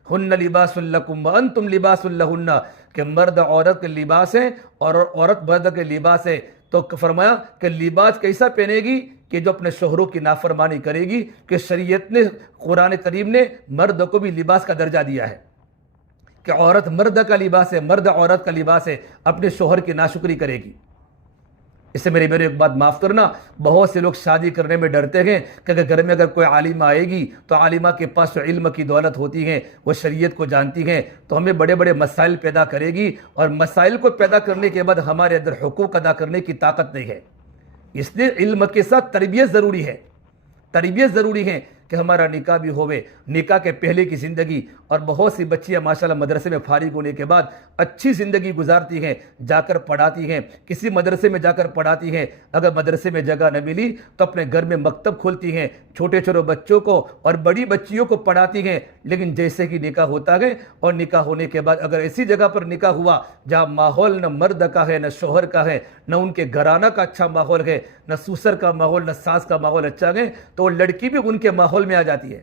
ہن لباس لکم وانتم لباس لہن، کہ مرد عورت کے لباس ہے اور عورت مرد کے لباس ہے۔ تو فرمایا کہ لباس کیسا پہنے گی کہ جو اپنے شوہروں کی نافرمانی کرے گی، کہ شریعت نے، قرآن کریم نے مرد کو بھی لباس کا درجہ دیا ہے کہ عورت مرد کا لباس ہے، مرد عورت کا لباس ہے، اپنے شوہر کی ناشکری کرے گی۔ اس سے میرے ایک بات معاف کرنا، بہت سے لوگ شادی کرنے میں ڈرتے ہیں کہ اگر گھر میں اگر کوئی عالمہ آئے گی تو عالمہ کے پاس جو علم کی دولت ہوتی ہے، وہ شریعت کو جانتی ہیں، تو ہمیں بڑے بڑے مسائل پیدا کرے گی، اور مسائل کو پیدا کرنے کے بعد ہمارے اندر حقوق ادا کرنے کی طاقت نہیں ہے۔ اس لیے علم کے ساتھ تربیت ضروری ہے، تربیت ضروری ہے کہ ہمارا نکاح بھی ہوئے، نکاح کے پہلے کی زندگی، اور بہت سی بچیاں ماشاءاللہ مدرسے میں فارغ ہونے کے بعد اچھی زندگی گزارتی ہیں، جا کر پڑھاتی ہیں، کسی مدرسے میں جا کر پڑھاتی ہیں، اگر مدرسے میں جگہ نہ ملی تو اپنے گھر میں مکتب کھولتی ہیں، چھوٹے چھوٹے بچوں کو اور بڑی بچیوں کو پڑھاتی ہیں۔ لیکن جیسے کہ نکاح ہوتا ہے، اور نکاح ہونے کے بعد اگر ایسی جگہ پر نکاح ہوا جہاں ماحول نہ مرد کا ہے، نہ شوہر کا ہے، نہ ان کے گھرانہ کا اچھا ماحول ہے، نہ سسر کا ماحول، نہ ساس کا ماحول اچھا ہے، تو وہ لڑکی بھی ان کے ماحول میں آ جاتی ہے،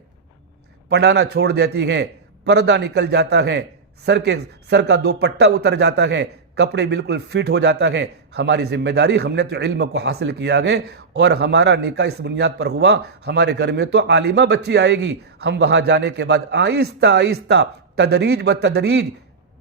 پڑھانا چھوڑ دیتی ہیں، پردہ نکل جاتا ہے، سر کا دوپٹہ اتر جاتا ہے، کپڑے بالکل فٹ ہو جاتا ہے۔ ہماری ذمہ داری، ہم نے تو علم کو حاصل کیا ہے، اور ہمارا نکاح اس بنیاد پر ہوا، ہمارے گھر میں تو عالمہ بچی آئے گی، ہم وہاں جانے کے بعد آہستہ آہستہ، تدریج بتدریج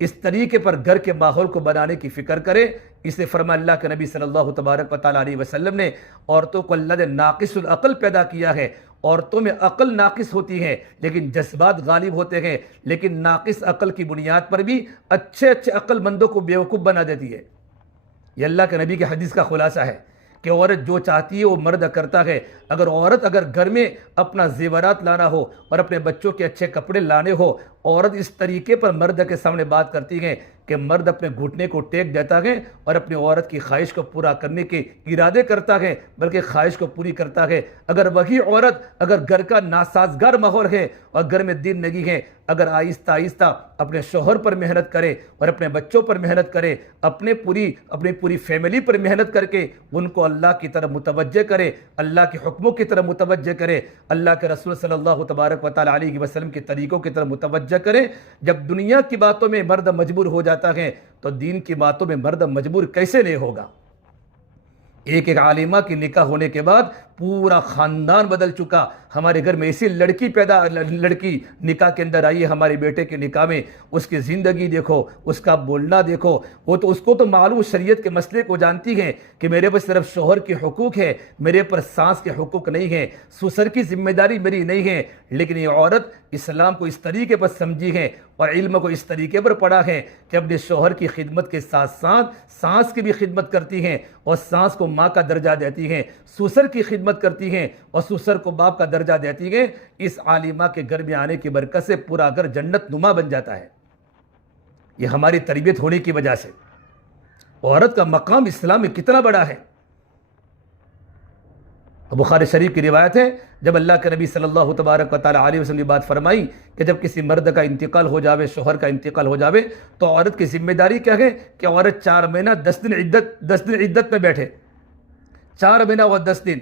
اس طریقے پر گھر کے ماحول کو بنانے کی فکر کرے۔ اس لیے فرمایا اللہ کے نبی صلی اللہ تبارک و تعالیٰ علیہ وسلم نے، عورتوں کو اللہ نے ناقص العقل پیدا کیا ہے، عورتوں میں عقل ناقص ہوتی ہے لیکن جذبات غالب ہوتے ہیں، لیکن ناقص عقل کی بنیاد پر بھی اچھے عقل مندوں کو بیوقوف بنا دیتی ہے۔ یہ اللہ کے نبی کی حدیث کا خلاصہ ہے کہ عورت جو چاہتی ہے وہ مرد کرتا ہے۔ اگر گھر میں اپنا زیورات لانا ہو اور اپنے بچوں کے اچھے کپڑے لانے ہو، عورت اس طریقے پر مرد کے سامنے بات کرتی ہے کہ مرد اپنے گھٹنے کو ٹیک دیتا ہے اور اپنی عورت کی خواہش کو پورا کرنے کے ارادے کرتا ہے، بلکہ خواہش کو پوری کرتا ہے۔ اگر وہی عورت اگر گھر کا ناسازگار ماحول ہے اور گھر میں دین نہیں ہے، اگر آہستہ آہستہ اپنے شوہر پر محنت کرے اور اپنے بچوں پر محنت کرے، اپنی پوری فیملی پر محنت کر کے ان کو اللہ کی طرف متوجہ کرے، اللہ کے حکموں کی طرف متوجہ کرے، اللہ کے رسول صلی اللہ تبارک و تعالیٰ علیہ وسلم کے طریقوں کی طرف متوجہ کرے، جب دنیا کی باتوں میں مرد مجبور ہو جاتا ہے تو دین کی باتوں میں مرد مجبور کیسے نہیں ہوگا؟ ایک عالمہ کی نکاح ہونے کے بعد پورا خاندان بدل چکا۔ ہمارے گھر میں ایسی لڑکی نکاح کے اندر آئی ہے، ہمارے بیٹے کے نکاح میں، اس کی زندگی دیکھو، اس کا بولنا دیکھو، اس کو تو معلوم شریعت کے مسئلے کو جانتی ہے کہ میرے پر صرف شوہر کے حقوق ہے، میرے پر ساس کے حقوق نہیں ہیں، سسر کی ذمہ داری میری نہیں ہے، لیکن یہ عورت اسلام کو اس طریقے پر سمجھی ہے اور علم کو اس طریقے پر پڑھا ہے کہ اپنے شوہر کی خدمت کے ساتھ ساتھ ساس کی بھی خدمت کرتی ہیں اور ساس کو ماں کا درجہ دیتی ہیں، سسر کی خدمت کرتی ہیں اور سسر کو باپ کا درجہ دیتی ہیں۔ اس عالمہ کے گھر میں آنے کی برکت سے پورا گھر جنت نما بن جاتا ہے۔ یہ ہماری تربیت ہونے کی وجہ سے۔ عورت کا مقام اسلام میں کتنا بڑا ہے۔ بخاری شریف کی روایت ہے، جب اللہ کے نبی صلی اللہ تبارک و تعالیٰ علیہ وسلم نے بات فرمائی کہ جب کسی مرد کا انتقال ہو جاوے، شوہر کا انتقال ہو جاوے، تو عورت کی ذمہ داری کیا ہے کہ عورت 4 مہینہ 10 دن عدت میں بیٹھے، 4 مہینہ و 10 دن،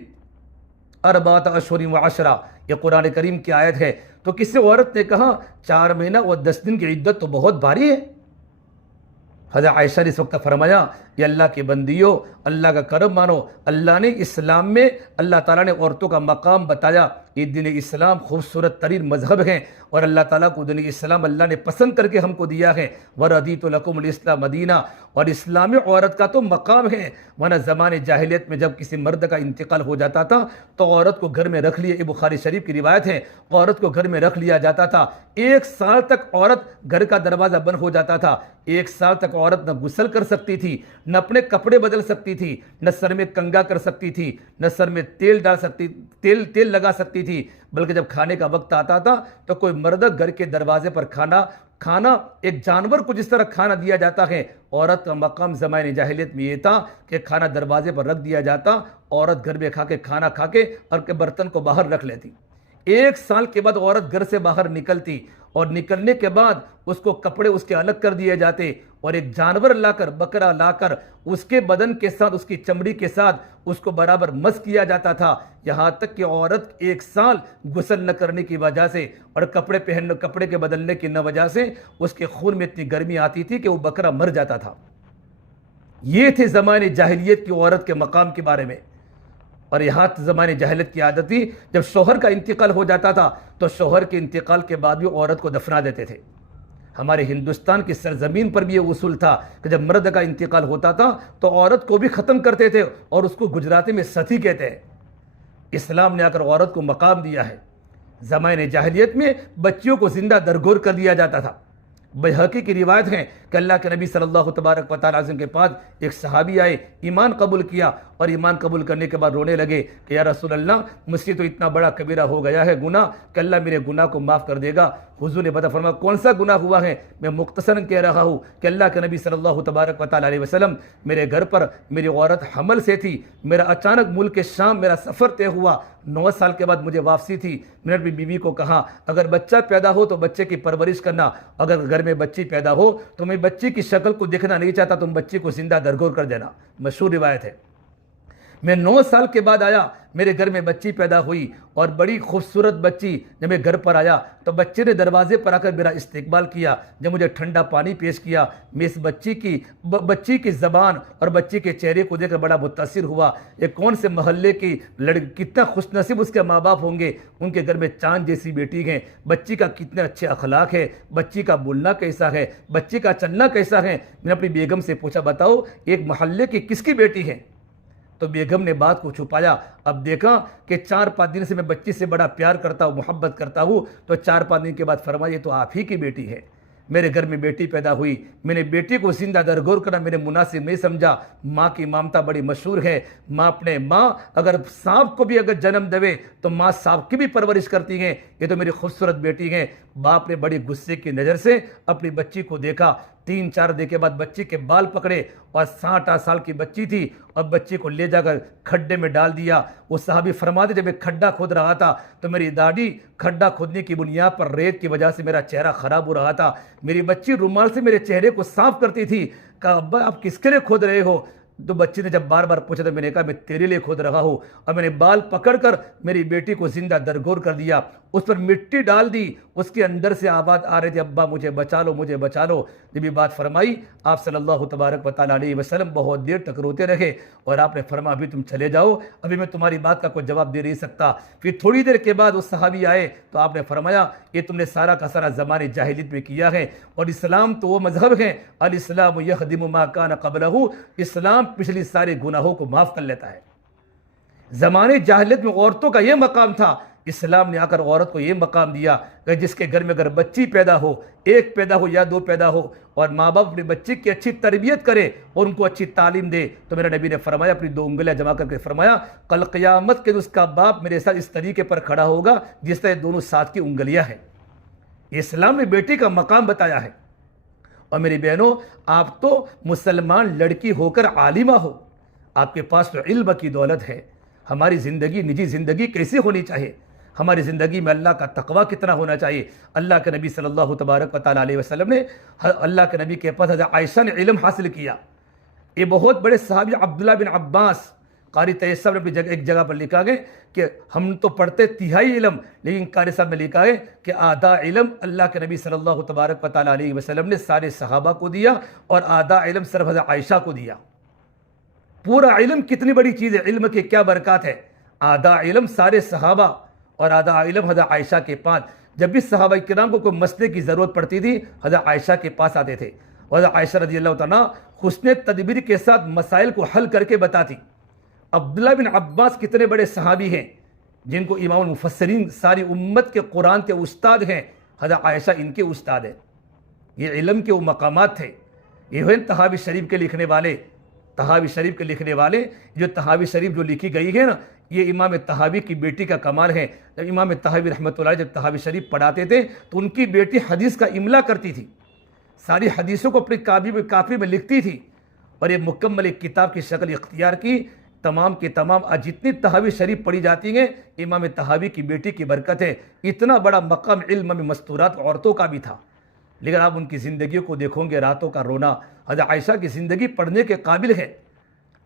4 اشہر و 10، یہ قرآن کریم کی آیت ہے۔ تو کسی عورت نے کہا 4 مہینہ و 10 دن کی عدت تو بہت بھاری ہے۔ حضرت عائشہ نے اس وقت فرمایا، یہ اللہ کی بندیوں، اللہ کا کرم مانو، اللہ نے اسلام میں اللہ تعالیٰ نے عورتوں کا مقام بتایا۔ یہ دین اسلام خوبصورت ترین مذہب ہے، اور اللہ تعالیٰ کو دین اسلام اللہ نے پسند کر کے ہم کو دیا ہے۔ وَرَضِيتُ لَكُمُ الْإِسْلَامَ دِينًا، اور اسلام میں عورت کا تو مقام ہے۔ ورنہ زمانے جاہلیت میں جب کسی مرد کا انتقال ہو جاتا تھا تو عورت کو گھر میں رکھ لیا، یہ بخاری شریف کی روایت ہے، عورت کو گھر میں رکھ لیا جاتا تھا۔ 1 سال تک عورت گھر کا دروازہ بند ہو جاتا تھا۔ 1 سال تک عورت نہ غسل کر سکتی تھی، نہ اپنے کپڑے بدل سکتی تھی، نہ سر میں کنگا کر سکتی تھی، نہ سر میں تیل لگا سکتی تھی، بلکہ جب کھانے کا وقت آتا تھا تو کوئی مرد گھر کے دروازے پر کھانا ایک جانور کو جس طرح کھانا دیا جاتا ہے، عورت کا مقام زمانے جاہلیت میں یہ تھا کہ کھانا دروازے پر رکھ دیا جاتا، عورت گھر میں کھانا کھا کے اور کے برتن کو باہر رکھ لیتی۔ 1 سال کے بعد عورت گھر سے باہر نکلتی، اور نکلنے کے بعد اس کو کپڑے اس کے الگ کر دیے جاتے، اور ایک جانور لا کر، بکرا لا کر اس کے بدن کے ساتھ، اس کی چمڑی کے ساتھ اس کو برابر مس کیا جاتا تھا، یہاں تک کہ عورت 1 سال غسل نہ کرنے کی وجہ سے اور کپڑے کے بدلنے کی نہ وجہ سے اس کے خون میں اتنی گرمی آتی تھی کہ وہ بکرا مر جاتا تھا۔ یہ تھے زمانے جاہلیت کی عورت کے مقام کے بارے میں۔ اور یہاں زمانے جاہلیت کی عادت تھی، جب شوہر کا انتقال ہو جاتا تھا تو شوہر کے انتقال کے بعد بھی عورت کو دفنا دیتے تھے۔ ہمارے ہندوستان کی سرزمین پر بھی یہ اصول تھا کہ جب مرد کا انتقال ہوتا تھا تو عورت کو بھی ختم کرتے تھے، اور اس کو گجراتی میں ستی کہتے ہیں۔ اسلام نے آ کر عورت کو مقام دیا ہے۔ زمانے جاہلیت میں بچیوں کو زندہ درگور کر دیا جاتا تھا۔ بیہقی کی روایت ہے کہ اللہ کے نبی صلی اللہ تبارک و تعالیٰ کے پاس ایک صحابی آئے، ایمان قبول کیا، اور ایمان قبول کرنے کے بعد رونے لگے کہ یا رسول اللہ، مجھ سے تو اتنا بڑا کبیرہ ہو گیا ہے گناہ کہ اللہ میرے گناہ کو معاف کر دے گا۔ حضور نے بتا فرمایا، کون سا گناہ ہوا ہے؟ میں مختصراً کہہ رہا ہوں کہ اللہ کے نبی صلی اللہ تبارک و تعالیٰ علیہ وسلم، میرے گھر پر میری عورت حمل سے تھی، میرا اچانک ملک شام میرا سفر طے ہوا، 9 سال کے بعد مجھے واپسی تھی۔ میں نے اپنی بیوی کو کہا، اگر بچہ پیدا ہو تو بچے کی پرورش کرنا، اگر گھر میں بچی پیدا ہو تو میں بچی کی شکل کو دیکھنا نہیں چاہتا، تم بچی کو زندہ درگور کر دینا۔ مشہور روایت ہے۔ میں 9 سال کے بعد آیا، میرے گھر میں بچی پیدا ہوئی، اور بڑی خوبصورت بچی۔ جب میں گھر پر آیا تو بچے نے دروازے پر آ کر میرا استقبال کیا، جب مجھے ٹھنڈا پانی پیش کیا، میں اس بچی کی زبان اور بچی کے چہرے کو دیکھ کر بڑا متاثر ہوا۔ یہ کون سے محلے کی لڑکی، کتنا خوش نصیب اس کے ماں باپ ہوں گے، ان کے گھر میں چاند جیسی بیٹی ہے، بچی کا کتنے اچھے اخلاق ہے، بچی کا بولنا کیسا ہے، بچی کا چلنا کیسا ہے۔ میں نے اپنی بیگم سے پوچھا، بتاؤ ایک محلے کی کس کی بیٹی ہے؟ تو بیگم نے بات کو چھپایا۔ اب دیکھا کہ 4-5 دن سے میں بچی سے بڑا پیار کرتا ہوں، محبت کرتا ہوں، تو 4-5 دن کے بعد فرمایا، یہ تو آپ ہی کی بیٹی ہے۔ میرے گھر میں بیٹی پیدا ہوئی، میں نے بیٹی کو زندہ درگور کرنا میرے مناسب نہیں سمجھا۔ ماں کی ممتا بڑی مشہور ہے، ماں اگر سانپ کو بھی اگر جنم دے تو ماں سانپ کی بھی پرورش کرتی ہیں، یہ تو میری خوبصورت بیٹی ہے۔ باپ نے بڑی غصے کی نظر سے اپنی بچی کو دیکھا، 3-4 دن کے بعد بچی کے بال پکڑے، اور 60 سال کی بچی تھی، اور بچی کو لے جا کر کھڈے میں ڈال دیا۔ وہ صحابی فرماتے، جب میں کھڈا کھود رہا تھا تو میری داڑھی کھڈا کھودنے کی بنیاد پر ریت کی وجہ سے میرا چہرہ خراب ہو رہا تھا۔ میری بچی رومال سے میرے چہرے کو صاف کرتی تھی۔ کہا، ابا آپ کس کے لیے کھود رہے ہو؟ تو بچی نے جب بار بار پوچھا تو میں نے کہا، میں تیرے لیے کھود رہا ہوں۔ اور میں نے بال پکڑ کر میری بیٹی کو زندہ درگور کر دیا، اس پر مٹی ڈال دی، اس کے اندر سے آواز آ رہی تھی، ابا مجھے بچا لو، مجھے بچا لو۔ جب یہ بات فرمائی، آپ صلی اللہ تبارک و تعالیٰ علیہ وسلم بہت دیر تک روتے رہے، اور آپ نے فرمایا، ابھی تم چلے جاؤ، ابھی میں تمہاری بات کا کوئی جواب دے نہیں سکتا۔ پھر تھوڑی دیر کے بعد وہ صحابی آئے تو آپ نے فرمایا، یہ تم نے سارا کا سارا زمانے جاہلیت میں کیا ہے، اور اسلام تو وہ مذہب ہے، الاسلام یہدم ما کان قبلہ، اسلام پچھلی سارے گناہوں کو معاف کر لیتا ہے۔ زمانے جاہلیت میں عورتوں کا یہ مقام تھا، اسلام نے آ کر عورت کو یہ مقام دیا کہ جس کے گھر میں اگر بچی پیدا ہو، 1 پیدا ہو یا 2 پیدا ہو، اور ماں باپ اپنے بچی کی اچھی تربیت کرے اور ان کو اچھی تعلیم دے، تو میرے نبی نے فرمایا، اپنی 2 انگلیاں جمع کر کے فرمایا، کل قیامت کے اس کا باپ میرے ساتھ اس طریقے پر کھڑا ہوگا جس طرح دونوں ساتھ کی انگلیاں ہیں۔ اسلام نے بیٹی کا مقام بتایا ہے۔ اور میری بہنوں، آپ تو مسلمان لڑکی ہو کر عالمہ ہو، آپ کے پاس تو علم کی دولت ہے۔ ہماری زندگی نجی زندگی کیسی ہونی چاہیے، ہماری زندگی میں اللہ کا تقوی کتنا ہونا چاہیے۔ اللہ کے نبی صلی اللہ تبارک و تعالیٰ علیہ وسلم نے، اللہ کے نبی کے پاس حضرت عائشہ نے علم حاصل کیا۔ یہ بہت بڑے صحابی عبداللہ بن عباس، قاری طیب صاحب نے ایک جگہ پر لکھا گیا کہ ہم تو پڑھتے تہائی علم، لیکن قاری صاحب نے لکھا ہے کہ آدھا علم اللہ کے نبی صلی اللہ تبارک و تعالیٰ علیہ وسلم نے سارے صحابہ کو دیا، اور آدھا علم صرف حضرت عائشہ کو دیا۔ پورا علم کتنی بڑی چیز ہے، علم کے کیا برکات ہے۔ آدھا علم سارے صحابہ اور آدھا علم حضرت عائشہ کے پاس۔ جب بھی صحابہ کرام کو کوئی مسئلے کی ضرورت پڑتی تھی، حضرت عائشہ کے پاس آتے تھے، حضرت عائشہ رضی اللہ تعالیٰ حسن تدبیر کے ساتھ مسائل کو حل کر کے بتاتی۔ عبداللہ بن عباس کتنے بڑے صحابی ہیں جن کو امام المفسرین ساری امت کے قرآن کے استاد ہیں، حضرت عائشہ ان کے استاد ہیں۔ یہ علم کے وہ مقامات تھے۔ یہ ہیں تحاوی شریف کے لکھنے والے، تحاوی شریف کے لکھنے والے، جو تحاوی شریف جو لکھی گئی ہے نا، یہ امام تحاوی کی بیٹی کا کمال ہے۔ جب امام تحاوی رحمۃ اللہ جب تحاوی شریف پڑھاتے تھے تو ان کی بیٹی حدیث کا املا کرتی تھی، ساری حدیثوں کو اپنی کاپی میں لکھتی تھی، اور یہ مکمل ایک کتاب کی شکل اختیار کی۔ تمام کی تمام جتنی تحاوی شریف پڑھی جاتی ہیں، امام تحاوی کی بیٹی کی برکت ہے۔ اتنا بڑا مقام علم میں مستورات عورتوں کا بھی تھا، لیکن آپ ان کی زندگیوں کو دیکھو گے، راتوں کا رونا۔ حضرت عائشہ کی زندگی پڑھنے کے قابل ہے۔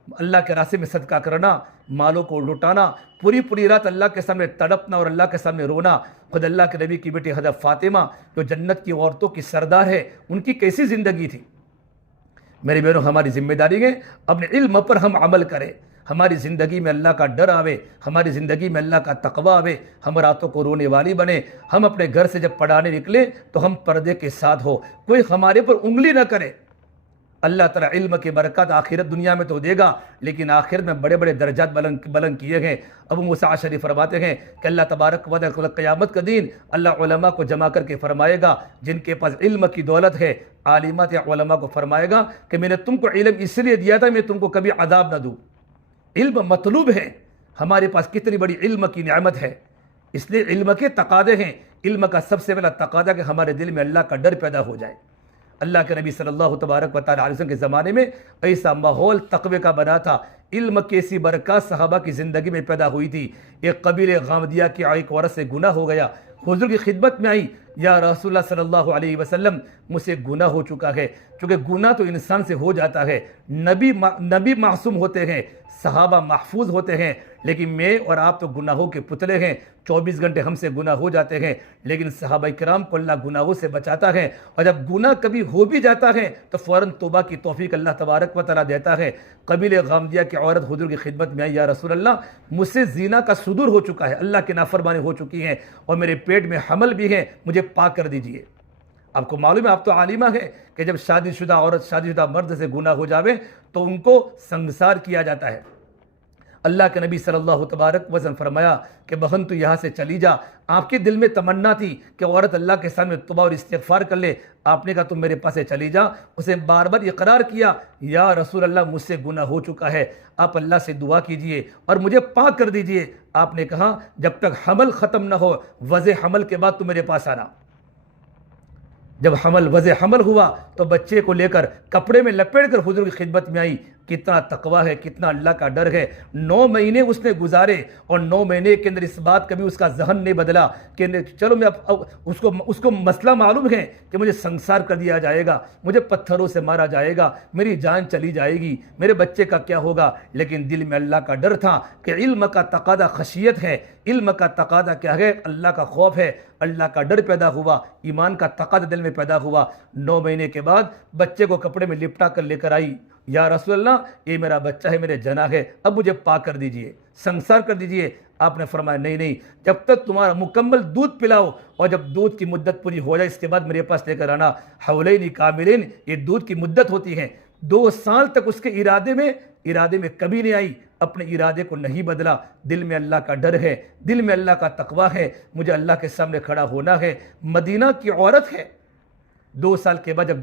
اللہ کے راستے میں صدقہ کرنا، مالوں کو لٹانا، پوری رات اللہ کے سامنے تڑپنا اور اللہ کے سامنے رونا۔ خود اللہ کے نبی کی بیٹی حضرت فاطمہ جو جنت کی عورتوں کی سردار ہے، ان کی کیسی زندگی تھی۔ میری بہنوں، ہماری ذمہ داری ہے اپنے علم پر ہم عمل کریں، ہماری زندگی میں اللہ کا ڈر آوے، ہماری زندگی میں اللہ کا تقوی آوے، ہم راتوں کو رونے والی بنے۔ ہم اپنے گھر سے جب پڑھانے نکلیں تو ہم پردے کے ساتھ ہو، کوئی ہمارے پر انگلی نہ کرے۔ اللہ تعالیٰ علم کی برکت آخرت دنیا میں تو دے گا، لیکن آخرت میں بڑے بڑے درجات بلند کیے گئے۔ ابو موسیٰ اشعری فرماتے ہیں کہ اللہ تبارک و تعالیٰ قیامت کا دن اللہ علماء کو جمع کر کے فرمائے گا، جن کے پاس علم کی دولت ہے، عالمات یا علماء کو فرمائے گا کہ میں نے تم کو علم اس لیے دیا تھا میں تم کو کبھی عذاب نہ دوں۔ علم مطلوب ہے، ہمارے پاس کتنی بڑی علم کی نعمت ہے، اس لیے علم کے تقاضے ہیں۔ علم کا سب سے پہلا تقاضا کہ ہمارے دل میں اللہ کا ڈر پیدا ہو جائے۔ اللہ کے نبی صلی اللہ تبارک و تعالیٰ علیہ وسلم کے زمانے میں ایسا ماحول تقوی کا بنا تھا، علم کی ایسی برکات صحابہ کی زندگی میں پیدا ہوئی تھی۔ ایک قبیلے غامدیہ کی ایک عورت سے گناہ ہو گیا، حضور کی خدمت میں آئی، یا رسول اللہ صلی اللہ علیہ وسلم مجھ سے گناہ ہو چکا ہے۔ چونکہ گناہ تو انسان سے ہو جاتا ہے، نبی معصوم ہوتے ہیں، صحابہ محفوظ ہوتے ہیں، لیکن میں اور آپ تو گناہوں کے پتلے ہیں، 24 گھنٹے ہم سے گناہ ہو جاتے ہیں، لیکن صحابہ کرام کو اللہ گناہوں سے بچاتا ہے، اور جب گناہ کبھی ہو بھی جاتا ہے تو فوراً توبہ کی توفیق اللہ تبارک و تعالیٰ دیتا ہے۔ قبیلہ غامدیہ کی عورت حضور کی خدمت میں آئی، یا رسول اللہ مجھ سے زنا کا صدور ہو چکا ہے، اللہ کی نافرمانی ہو چکی ہے، اور میرے پیٹ میں حمل بھی ہے، مجھے پاک کر دیجئے۔ آپ کو معلوم ہے، آپ تو عالمہ ہے کہ جب شادی شدہ عورت شادی شدہ مرد سے گناہ ہو جاوے تو ان کو سنگسار کیا جاتا ہے۔ اللہ کے نبی صلی اللہ تبارک و تعالیٰ فرمایا کہ بہن تو یہاں سے چلی جا۔ آپ کے دل میں تمنا تھی کہ عورت اللہ کے سامنے توبہ اور استغفار کر لے، آپ نے کہا تم میرے پاس سے چلی جا۔ اسے بار بار اقرار کیا، یا رسول اللہ مجھ سے گناہ ہو چکا ہے، آپ اللہ سے دعا کیجئے اور مجھے پاک کر دیجئے۔ آپ نے کہا جب تک حمل ختم نہ ہو، وضع حمل کے بعد تم میرے پاس آنا۔ جب وضع حمل ہوا تو بچے کو لے کر کپڑے میں لپیٹ کر حضور کی خدمت میں آئی۔ کتنا تقوی ہے، کتنا اللہ کا ڈر ہے۔ 9 مہینے اس نے گزارے، اور 9 مہینے کے اندر اس بات کبھی اس کا ذہن نہیں بدلا کہ چلو میں اب اس کو مسئلہ معلوم ہے کہ مجھے سنسار کر دیا جائے گا، مجھے پتھروں سے مارا جائے گا، میری جان چلی جائے گی، میرے بچے کا کیا ہوگا، لیکن دل میں اللہ کا ڈر تھا کہ علم کا تقاضا خشیت ہے، علم کا تقاضا کیا ہے، اللہ کا خوف ہے، اللہ کا ڈر پیدا ہوا، ایمان کا تقاضا دل میں پیدا ہوا۔ 9 مہینے کے بعد بچے کو کپڑے میں لپٹا کر لے کر آئی، یا رسول اللہ یہ میرا بچہ ہے، میرے جنا ہے، اب مجھے پاک کر دیجئے، سنسار کر دیجئے۔ آپ نے فرمایا نہیں، جب تک تمہارا مکمل دودھ پلاؤ، اور جب دودھ کی مدت پوری ہو جائے اس کے بعد میرے پاس لے کر آنا۔ حولین کاملین یہ دودھ کی مدت ہوتی ہے، 2 سال تک اس کے ارادے میں کبھی نہیں آئی، اپنے ارادے کو نہیں بدلا۔ دل میں اللہ کا ڈر ہے، دل میں اللہ کا تقوی ہے، مجھے اللہ کے سامنے کھڑا ہونا ہے۔ مدینہ کی عورت ہے، 2 سال کے بعد جب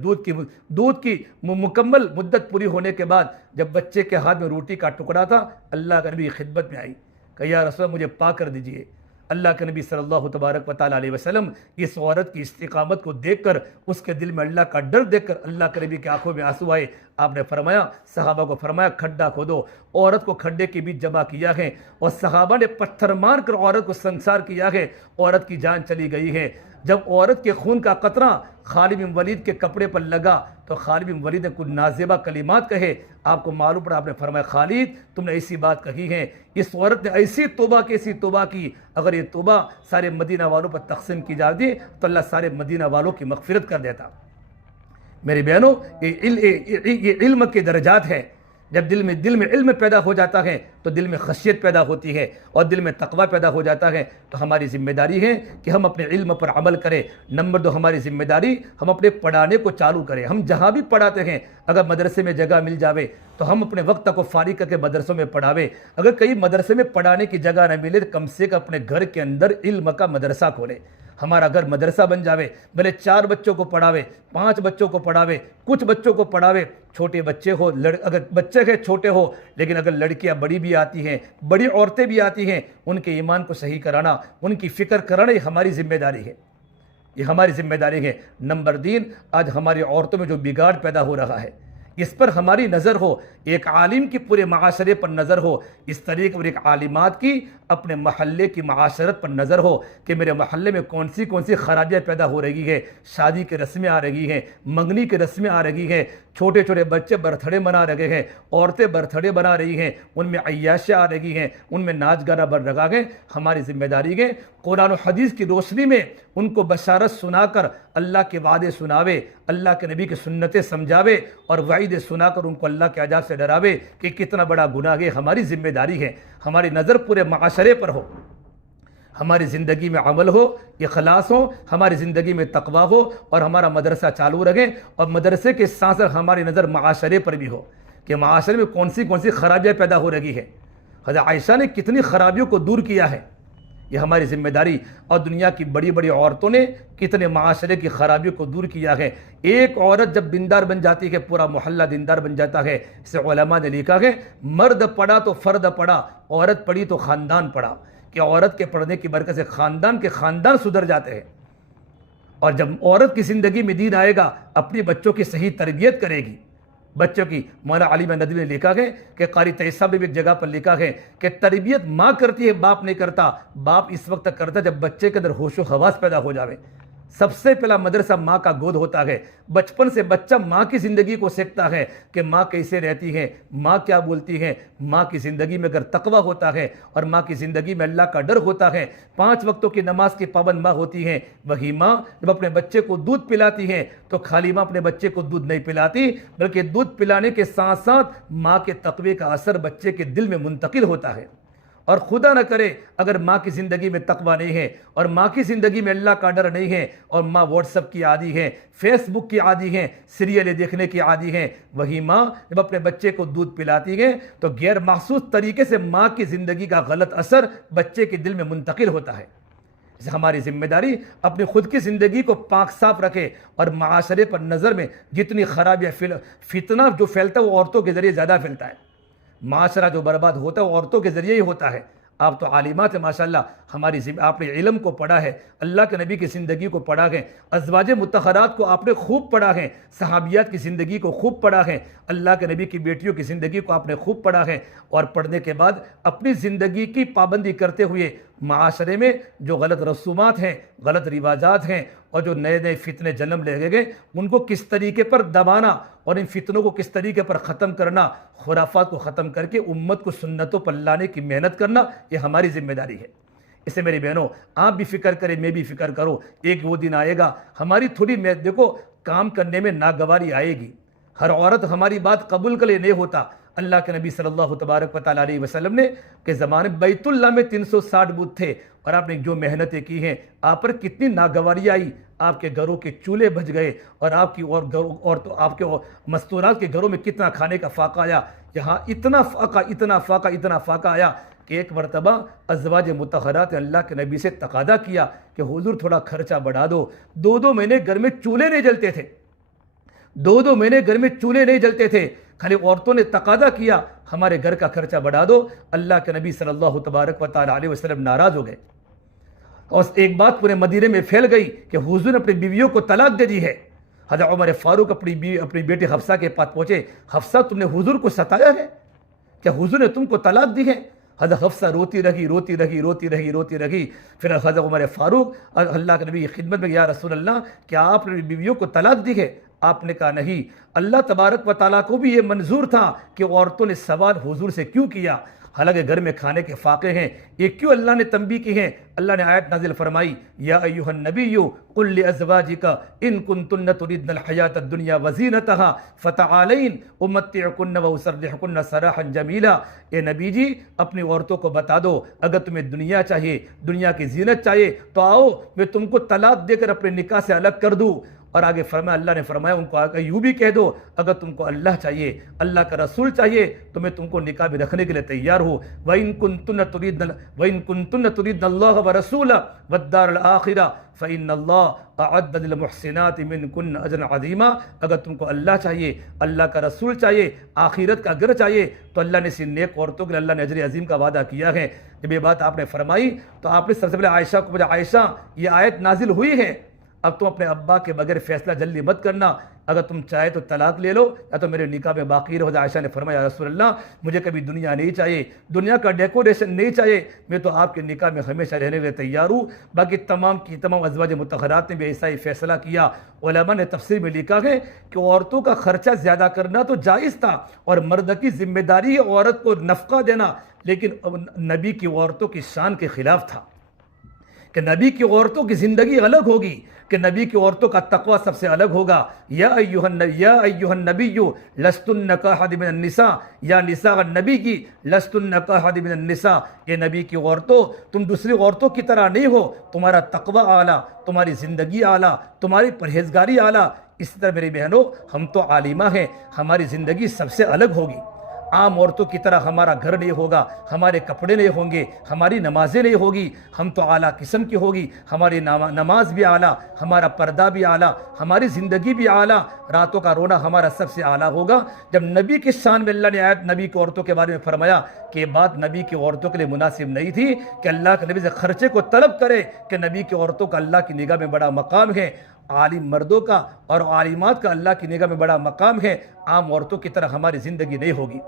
دودھ کی مکمل مدت پوری ہونے کے بعد جب بچے کے ہاتھ میں روٹی کا ٹکڑا تھا، اللہ کا نبی خدمت میں آئی کہ یا رسول اللہ مجھے پاک کر دیجئے۔ اللہ کے نبی صلی اللہ تبارک و تعالیٰ علیہ وسلم اس عورت کی استقامت کو دیکھ کر، اس کے دل میں اللہ کا ڈر دیکھ کر اللہ کے نبی کی آنکھوں میں آنسو آئے۔ آپ نے فرمایا، صحابہ کو فرمایا کھڈا کھودو۔ عورت کو کھڈے کے بیچ جمع کیا ہے اور صحابہ نے پتھر مار کر عورت کو سنسار کیا ہے۔ عورت کی جان چلی گئی ہے۔ جب عورت کے خون کا قطرہ خالد بن ولید کے کپڑے پر لگا تو خالد بن ولید نے کچھ نازیبہ کلمات کہے۔ آپ کو معلوم پڑا، آپ نے فرمایا خالد تم نے ایسی بات کہی ہے، اس عورت نے ایسی توبہ کی، اگر یہ توبہ سارے مدینہ والوں پر تقسیم کی جاتی تو اللہ سارے مدینہ والوں کی مغفرت کر دیتا۔ میری بہنوں، یہ علم کے درجات ہیں۔ جب دل میں علم پیدا ہو جاتا ہے تو دل میں خشیت پیدا ہوتی ہے اور دل میں تقوی پیدا ہو جاتا ہے، تو ہماری ذمہ داری ہے کہ ہم اپنے علم پر عمل کریں۔ نمبر 2 ہماری ذمہ داری، ہم اپنے پڑھانے کو چالو کریں۔ ہم جہاں بھی پڑھاتے ہیں، اگر مدرسے میں جگہ مل جاوے تو ہم اپنے وقت کو فارغ کر کے مدرسوں میں پڑھاوے۔ اگر کئی مدرسے میں پڑھانے کی جگہ نہ ملے تو کم سے کم اپنے گھر کے اندر علم کا مدرسہ کھولے۔ ہمارا گھر مدرسہ بن جاوے، بھلے 4 بچوں کو پڑھاوے، 5 بچوں کو پڑھاوے، کچھ بچوں کو پڑھاوے، چھوٹے بچے ہو، اگر بچے کے چھوٹے ہو، لیکن اگر لڑکیاں بڑی بھی آتی ہیں، بڑی عورتیں بھی آتی ہیں، ان کے ایمان کو صحیح کرانا، ان کی فکر کرانا، یہ ہماری ذمہ داری ہے۔ یہ ہماری ذمہ داری ہے۔ نمبر 3، آج ہماری عورتوں میں جو بگاڑ پیدا ہو رہا ہے، اس پر ہماری نظر ہو، ایک عالم کی پورے معاشرے پر نظر ہو، اس طریقے پر ایک عالمات کی اپنے محلے کی معاشرت پر نظر ہو کہ میرے محلے میں کون سی خرابیاں پیدا ہو رہی ہے۔ شادی کی رسمیں آ رہی ہیں، منگنی کی رسمیں آ رہی ہیں، چھوٹے چھوٹے بچے برتھڑے منا رہے ہیں، عورتیں برتھڑے بنا رہی ہیں، ان میں عیاشیاں آ رہی ہیں، ان میں ناچ گانا بڑھ رہا ہے۔ ہماری ذمہ داری ہے قرآن و حدیث کی روشنی میں ان کو بشارت سنا کر اللہ کے وعدے سناوے، اللہ کے نبی کی سنتیں سمجھاوے اور وعید سنا کر ان کو اللہ کے عذاب سے ڈراوے کہ کتنا بڑا گناہ ہے۔ ہماری ذمہ داری ہے، ہماری نظر پورے معاشرے پر ہو، ہماری زندگی میں عمل ہو، اخلاص ہو، ہماری زندگی میں تقوی ہو اور ہمارا مدرسہ چالو رہے، اور مدرسے کے ساتھ ساتھ ہماری نظر معاشرے پر بھی ہو کہ معاشرے میں کون سی خرابیاں پیدا ہو رہی ہے۔ حضرت عائشہ نے کتنی خرابیوں کو دور کیا ہے، یہ ہماری ذمہ داری، اور دنیا کی بڑی بڑی عورتوں نے کتنے معاشرے کی خرابیوں کو دور کیا ہے۔ ایک عورت جب دیندار بن جاتی ہے، پورا محلہ دیندار بن جاتا ہے۔ اسے علماء نے لکھا ہے، مرد پڑھا تو فرد پڑھا، عورت پڑھی تو خاندان پڑھا، کہ عورت کے پڑھنے کی برکت سے خاندان سدھر جاتے ہیں۔ اور جب عورت کی زندگی میں دین آئے گا، اپنی بچوں کی صحیح تربیت کرے گی۔ بچوں کی مولانا علی ندوی نے لکھا ہے کہ قاری تیسا نے بھی ایک جگہ پر لکھا ہے کہ تربیت ماں کرتی ہے، باپ نہیں کرتا۔ باپ اس وقت تک کرتا جب بچے کے اندر ہوش و حواس پیدا ہو جاوے۔ سب سے پہلا مدرسہ ماں کا گود ہوتا ہے۔ بچپن سے بچہ ماں کی زندگی کو سیکھتا ہے کہ ماں کیسے رہتی ہے، ماں کیا بولتی ہے۔ ماں کی زندگی میں اگر تقوی ہوتا ہے اور ماں کی زندگی میں اللہ کا ڈر ہوتا ہے، 5 وقتوں کی نماز کی پابند ماں ہوتی ہے، وہی ماں جب اپنے بچے کو دودھ پلاتی ہے تو خالی ماں اپنے بچے کو دودھ نہیں پلاتی، بلکہ دودھ پلانے کے ساتھ ساتھ ماں کے تقوی کا اثر بچے کے دل میں منتقل ہوتا ہے۔ اور خدا نہ کرے اگر ماں کی زندگی میں تقوی نہیں ہے اور ماں کی زندگی میں اللہ کا ڈر نہیں ہے اور ماں واٹس ایپ کی عادی ہے، فیس بک کی عادی ہے، سیریلیں دیکھنے کی عادی ہے، وہی ماں جب اپنے بچے کو دودھ پلاتی ہے تو غیر محسوس طریقے سے ماں کی زندگی کا غلط اثر بچے کے دل میں منتقل ہوتا ہے۔ ہماری ذمہ داری اپنی خود کی زندگی کو پاک صاف رکھے اور معاشرے پر نظر میں جتنی خرابیاں فتنہ جو پھیلتا ہے وہ عورتوں کے ذریعے زیادہ پھیلتا ہے۔ معاشرہ جو برباد ہوتا ہے وہ عورتوں کے ذریعے ہی ہوتا ہے۔ آپ تو عالمات ہیں ماشاءاللہ، آپ نے علم کو پڑھا ہے، اللہ کے نبی کی زندگی کو پڑھا ہے، ازواج مطہرات کو آپ نے خوب پڑھا ہے، صحابیات کی زندگی کو خوب پڑھا ہے، اللہ کے نبی کی بیٹیوں کی زندگی کو آپ نے خوب پڑھا ہے، اور پڑھنے کے بعد اپنی زندگی کی پابندی کرتے ہوئے معاشرے میں جو غلط رسومات ہیں، غلط رواجات ہیں اور جو نئے فتنے جنم لے گئے ان کو کس طریقے پر دبانا اور ان فتنوں کو کس طریقے پر ختم کرنا، خرافات کو ختم کر کے امت کو سنتوں پر لانے کی محنت کرنا، یہ ہماری ذمہ داری ہے۔ اسے میری بہنوں آپ بھی فکر کریں، میں بھی فکر کروں، ایک وہ دن آئے گا ہماری تھوڑی دیکھو کام کرنے میں ناگواری آئے گی، ہر عورت ہماری بات قبول کرے نہیں ہوتا۔ اللہ کے نبی صلی اللہ تبارک و تعالیٰ علیہ وسلم نے کہ زمانے بیت اللہ میں 360 بت تھے اور آپ نے جو محنتیں کی ہیں، آپ پر کتنی ناگواری آئی، آپ کے گھروں کے چولہے بج گئے اور آپ کی آپ کے مستورات کے گھروں میں کتنا کھانے کا فاقہ آیا۔ یہاں اتنا فاقہ آیا کہ ایک مرتبہ ازواج مطہرات نے اللہ کے نبی سے تقاضا کیا کہ حضور تھوڑا خرچہ بڑھا دو، 2 مہینے گھر میں چولہے نہیں جلتے تھے، 2 مہینے گھر میں چولہے نہیں جلتے تھے، خالی عورتوں نے تقاضا کیا ہمارے گھر کا خرچہ بڑھا دو۔ اللہ کے نبی صلی اللہ تبارک و تعالیٰ علیہ وسلم ناراض ہو گئے۔ اور ایک بات پورے مدینے میں پھیل گئی کہ حضور نے اپنی بیویوں کو طلاق دے دی ہے۔ حضرت عمر فاروق اپنی بیٹی حفصہ کے پاس پہنچے، حفصہ تم نے حضور کو ستایا ہے، کیا حضور نے تم کو طلاق دی ہے؟ حضرت حفصہ روتی رہی۔ پھر حضرت عمر فاروق اللہ کے نبی کی خدمت میں، یا رسول اللہ کیا آپ نے بیویوں کو طلاق دی ہے؟ آپ نے کہا نہیں، اللہ تبارک و تعالیٰ کو بھی یہ منظور تھا کہ عورتوں نے سوال حضور سے کیوں کیا، حالانکہ گھر میں کھانے کے فاقے ہیں، یہ کیوں اللہ نے تنبیہ کی ہے؟ اللہ نے آیت نازل فرمائی، یا ایھا النبی قل لازواجک ان کنتن تردن الحیاۃ الدنیا وزینتها فتعالین امتعکن واسرحکن سراحا جمیلا۔ اے نبی جی اپنی عورتوں کو بتا دو، اگر تمہیں دنیا چاہیے، دنیا کی زینت چاہیے تو آؤ میں تم کو طلاق دے کر اپنے نکاح سے الگ کر دوں۔ اور آگے فرمایا، اللہ نے فرمایا ان کو یوں بھی کہہ دو، اگر تم کو اللہ چاہیے، اللہ کا رسول چاہیے تو میں تم کو نکاح میں رکھنے کے لیے تیار ہوں۔ وَإِن كُنتُنَّ تُرِيدْنَ اللَّهَ وَرَسُولَهُ وَالدَّارَ الْآخِرَةَ فَإِنَّ اللَّهَ أَعَدَّ لِلْمُحْسِنَاتِ مِنكُنَّ أَجْرًا عَظِيمًا۔ اگر تم کو اللہ چاہیے، اللہ کا رسول چاہیے، آخرت کا گھر چاہیے تو اللہ نے اسی نیک عورتوں کے لیے اللہ نے اجر عظیم کا وعدہ کیا ہے۔ جب یہ بات آپ نے فرمائی تو آپ نے سب سے پہلے عائشہ کو بولا، عائشہ یہ آیت نازل ہوئی ہے، اب تم اپنے ابا کے بغیر فیصلہ جلدی مت کرنا، اگر تم چاہے تو طلاق لے لو یا تو میرے نکاح میں باقی رہو۔ عائشہ نے فرمایا، رسول اللہ مجھے کبھی دنیا نہیں چاہیے، دنیا کا ڈیکوریشن نہیں چاہیے، میں تو آپ کے نکاح میں ہمیشہ رہنے کے لیے تیار ہوں۔ باقی تمام ازواج مطہرات نے بھی ایسا ہی فیصلہ کیا۔ علماء نے تفسیر میں لکھا ہے کہ عورتوں کا خرچہ زیادہ کرنا تو جائز تھا اور مرد کی ذمہ داری ہے عورت کو نفقہ دینا، لیکن نبی کی عورتوں کی شان کے خلاف تھا کہ نبی کی عورتوں کی زندگی الگ ہوگی، کہ نبی کی عورتوں کا تقوی سب سے الگ ہوگا۔ یا ایھا النبی لستن کاحد من النساء، یا نساء النبی کی لستن کاحد من النساء، یہ نبی کی عورتوں تم دوسری عورتوں کی طرح نہیں ہو، تمہارا تقوی اعلیٰ، تمہاری زندگی اعلیٰ، تمہاری پرہیزگاری اعلیٰ۔ اسی طرح میری بہنوں ہم تو عالمہ ہیں، ہماری زندگی سب سے الگ ہوگی، عام عورتوں کی طرح ہمارا گھر نہیں ہوگا، ہمارے کپڑے نہیں ہوں گے، ہماری نمازیں نہیں ہوگی، ہم تو اعلیٰ قسم کی ہوگی، ہماری نماز بھی اعلیٰ، ہمارا پردہ بھی اعلیٰ، ہماری زندگی بھی اعلیٰ، راتوں کا رونا ہمارا سب سے اعلیٰ ہوگا۔ جب نبی کی شان میں اللہ نے آیت نبی کی عورتوں کے بارے میں فرمایا کہ یہ بات نبی کی عورتوں کے لیے مناسب نہیں تھی کہ اللہ کے نبی سے خرچے کو طلب کرے، کہ نبی کی عورتوں کا اللہ کی نگاہ میں بڑا مقام ہے، عالم مردوں کا اور عالمات کا اللہ کی نگاہ میں بڑا مقام ہے، عام عورتوں کی طرح ہماری زندگی نہیں ہوگی۔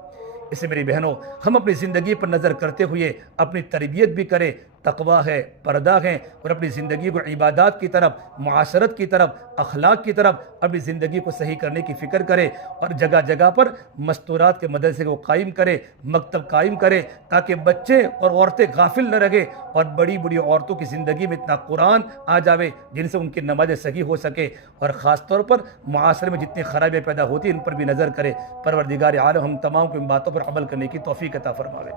اسے میری بہنوں ہم اپنی زندگی پر نظر کرتے ہوئے اپنی تربیت بھی کریں، تقوی ہے، پردہ ہے، اور اپنی زندگی کو عبادات کی طرف، معاشرت کی طرف، اخلاق کی طرف اپنی زندگی کو صحیح کرنے کی فکر کرے، اور جگہ جگہ پر مستورات کے مدرسے کو قائم کرے، مکتب قائم کرے، تاکہ بچے اور عورتیں غافل نہ رہے، اور بڑی بڑی عورتوں کی زندگی میں اتنا قرآن آ جاوے جن سے ان کی نمازیں صحیح ہو سکے، اور خاص طور پر معاشرے میں جتنی خرابیاں پیدا ہوتی ہیں ان پر بھی نظر کرے۔ پروردگار عالم ہم تمام کو ان باتوں پر عمل کرنے کی توفیق عطا فرماوے۔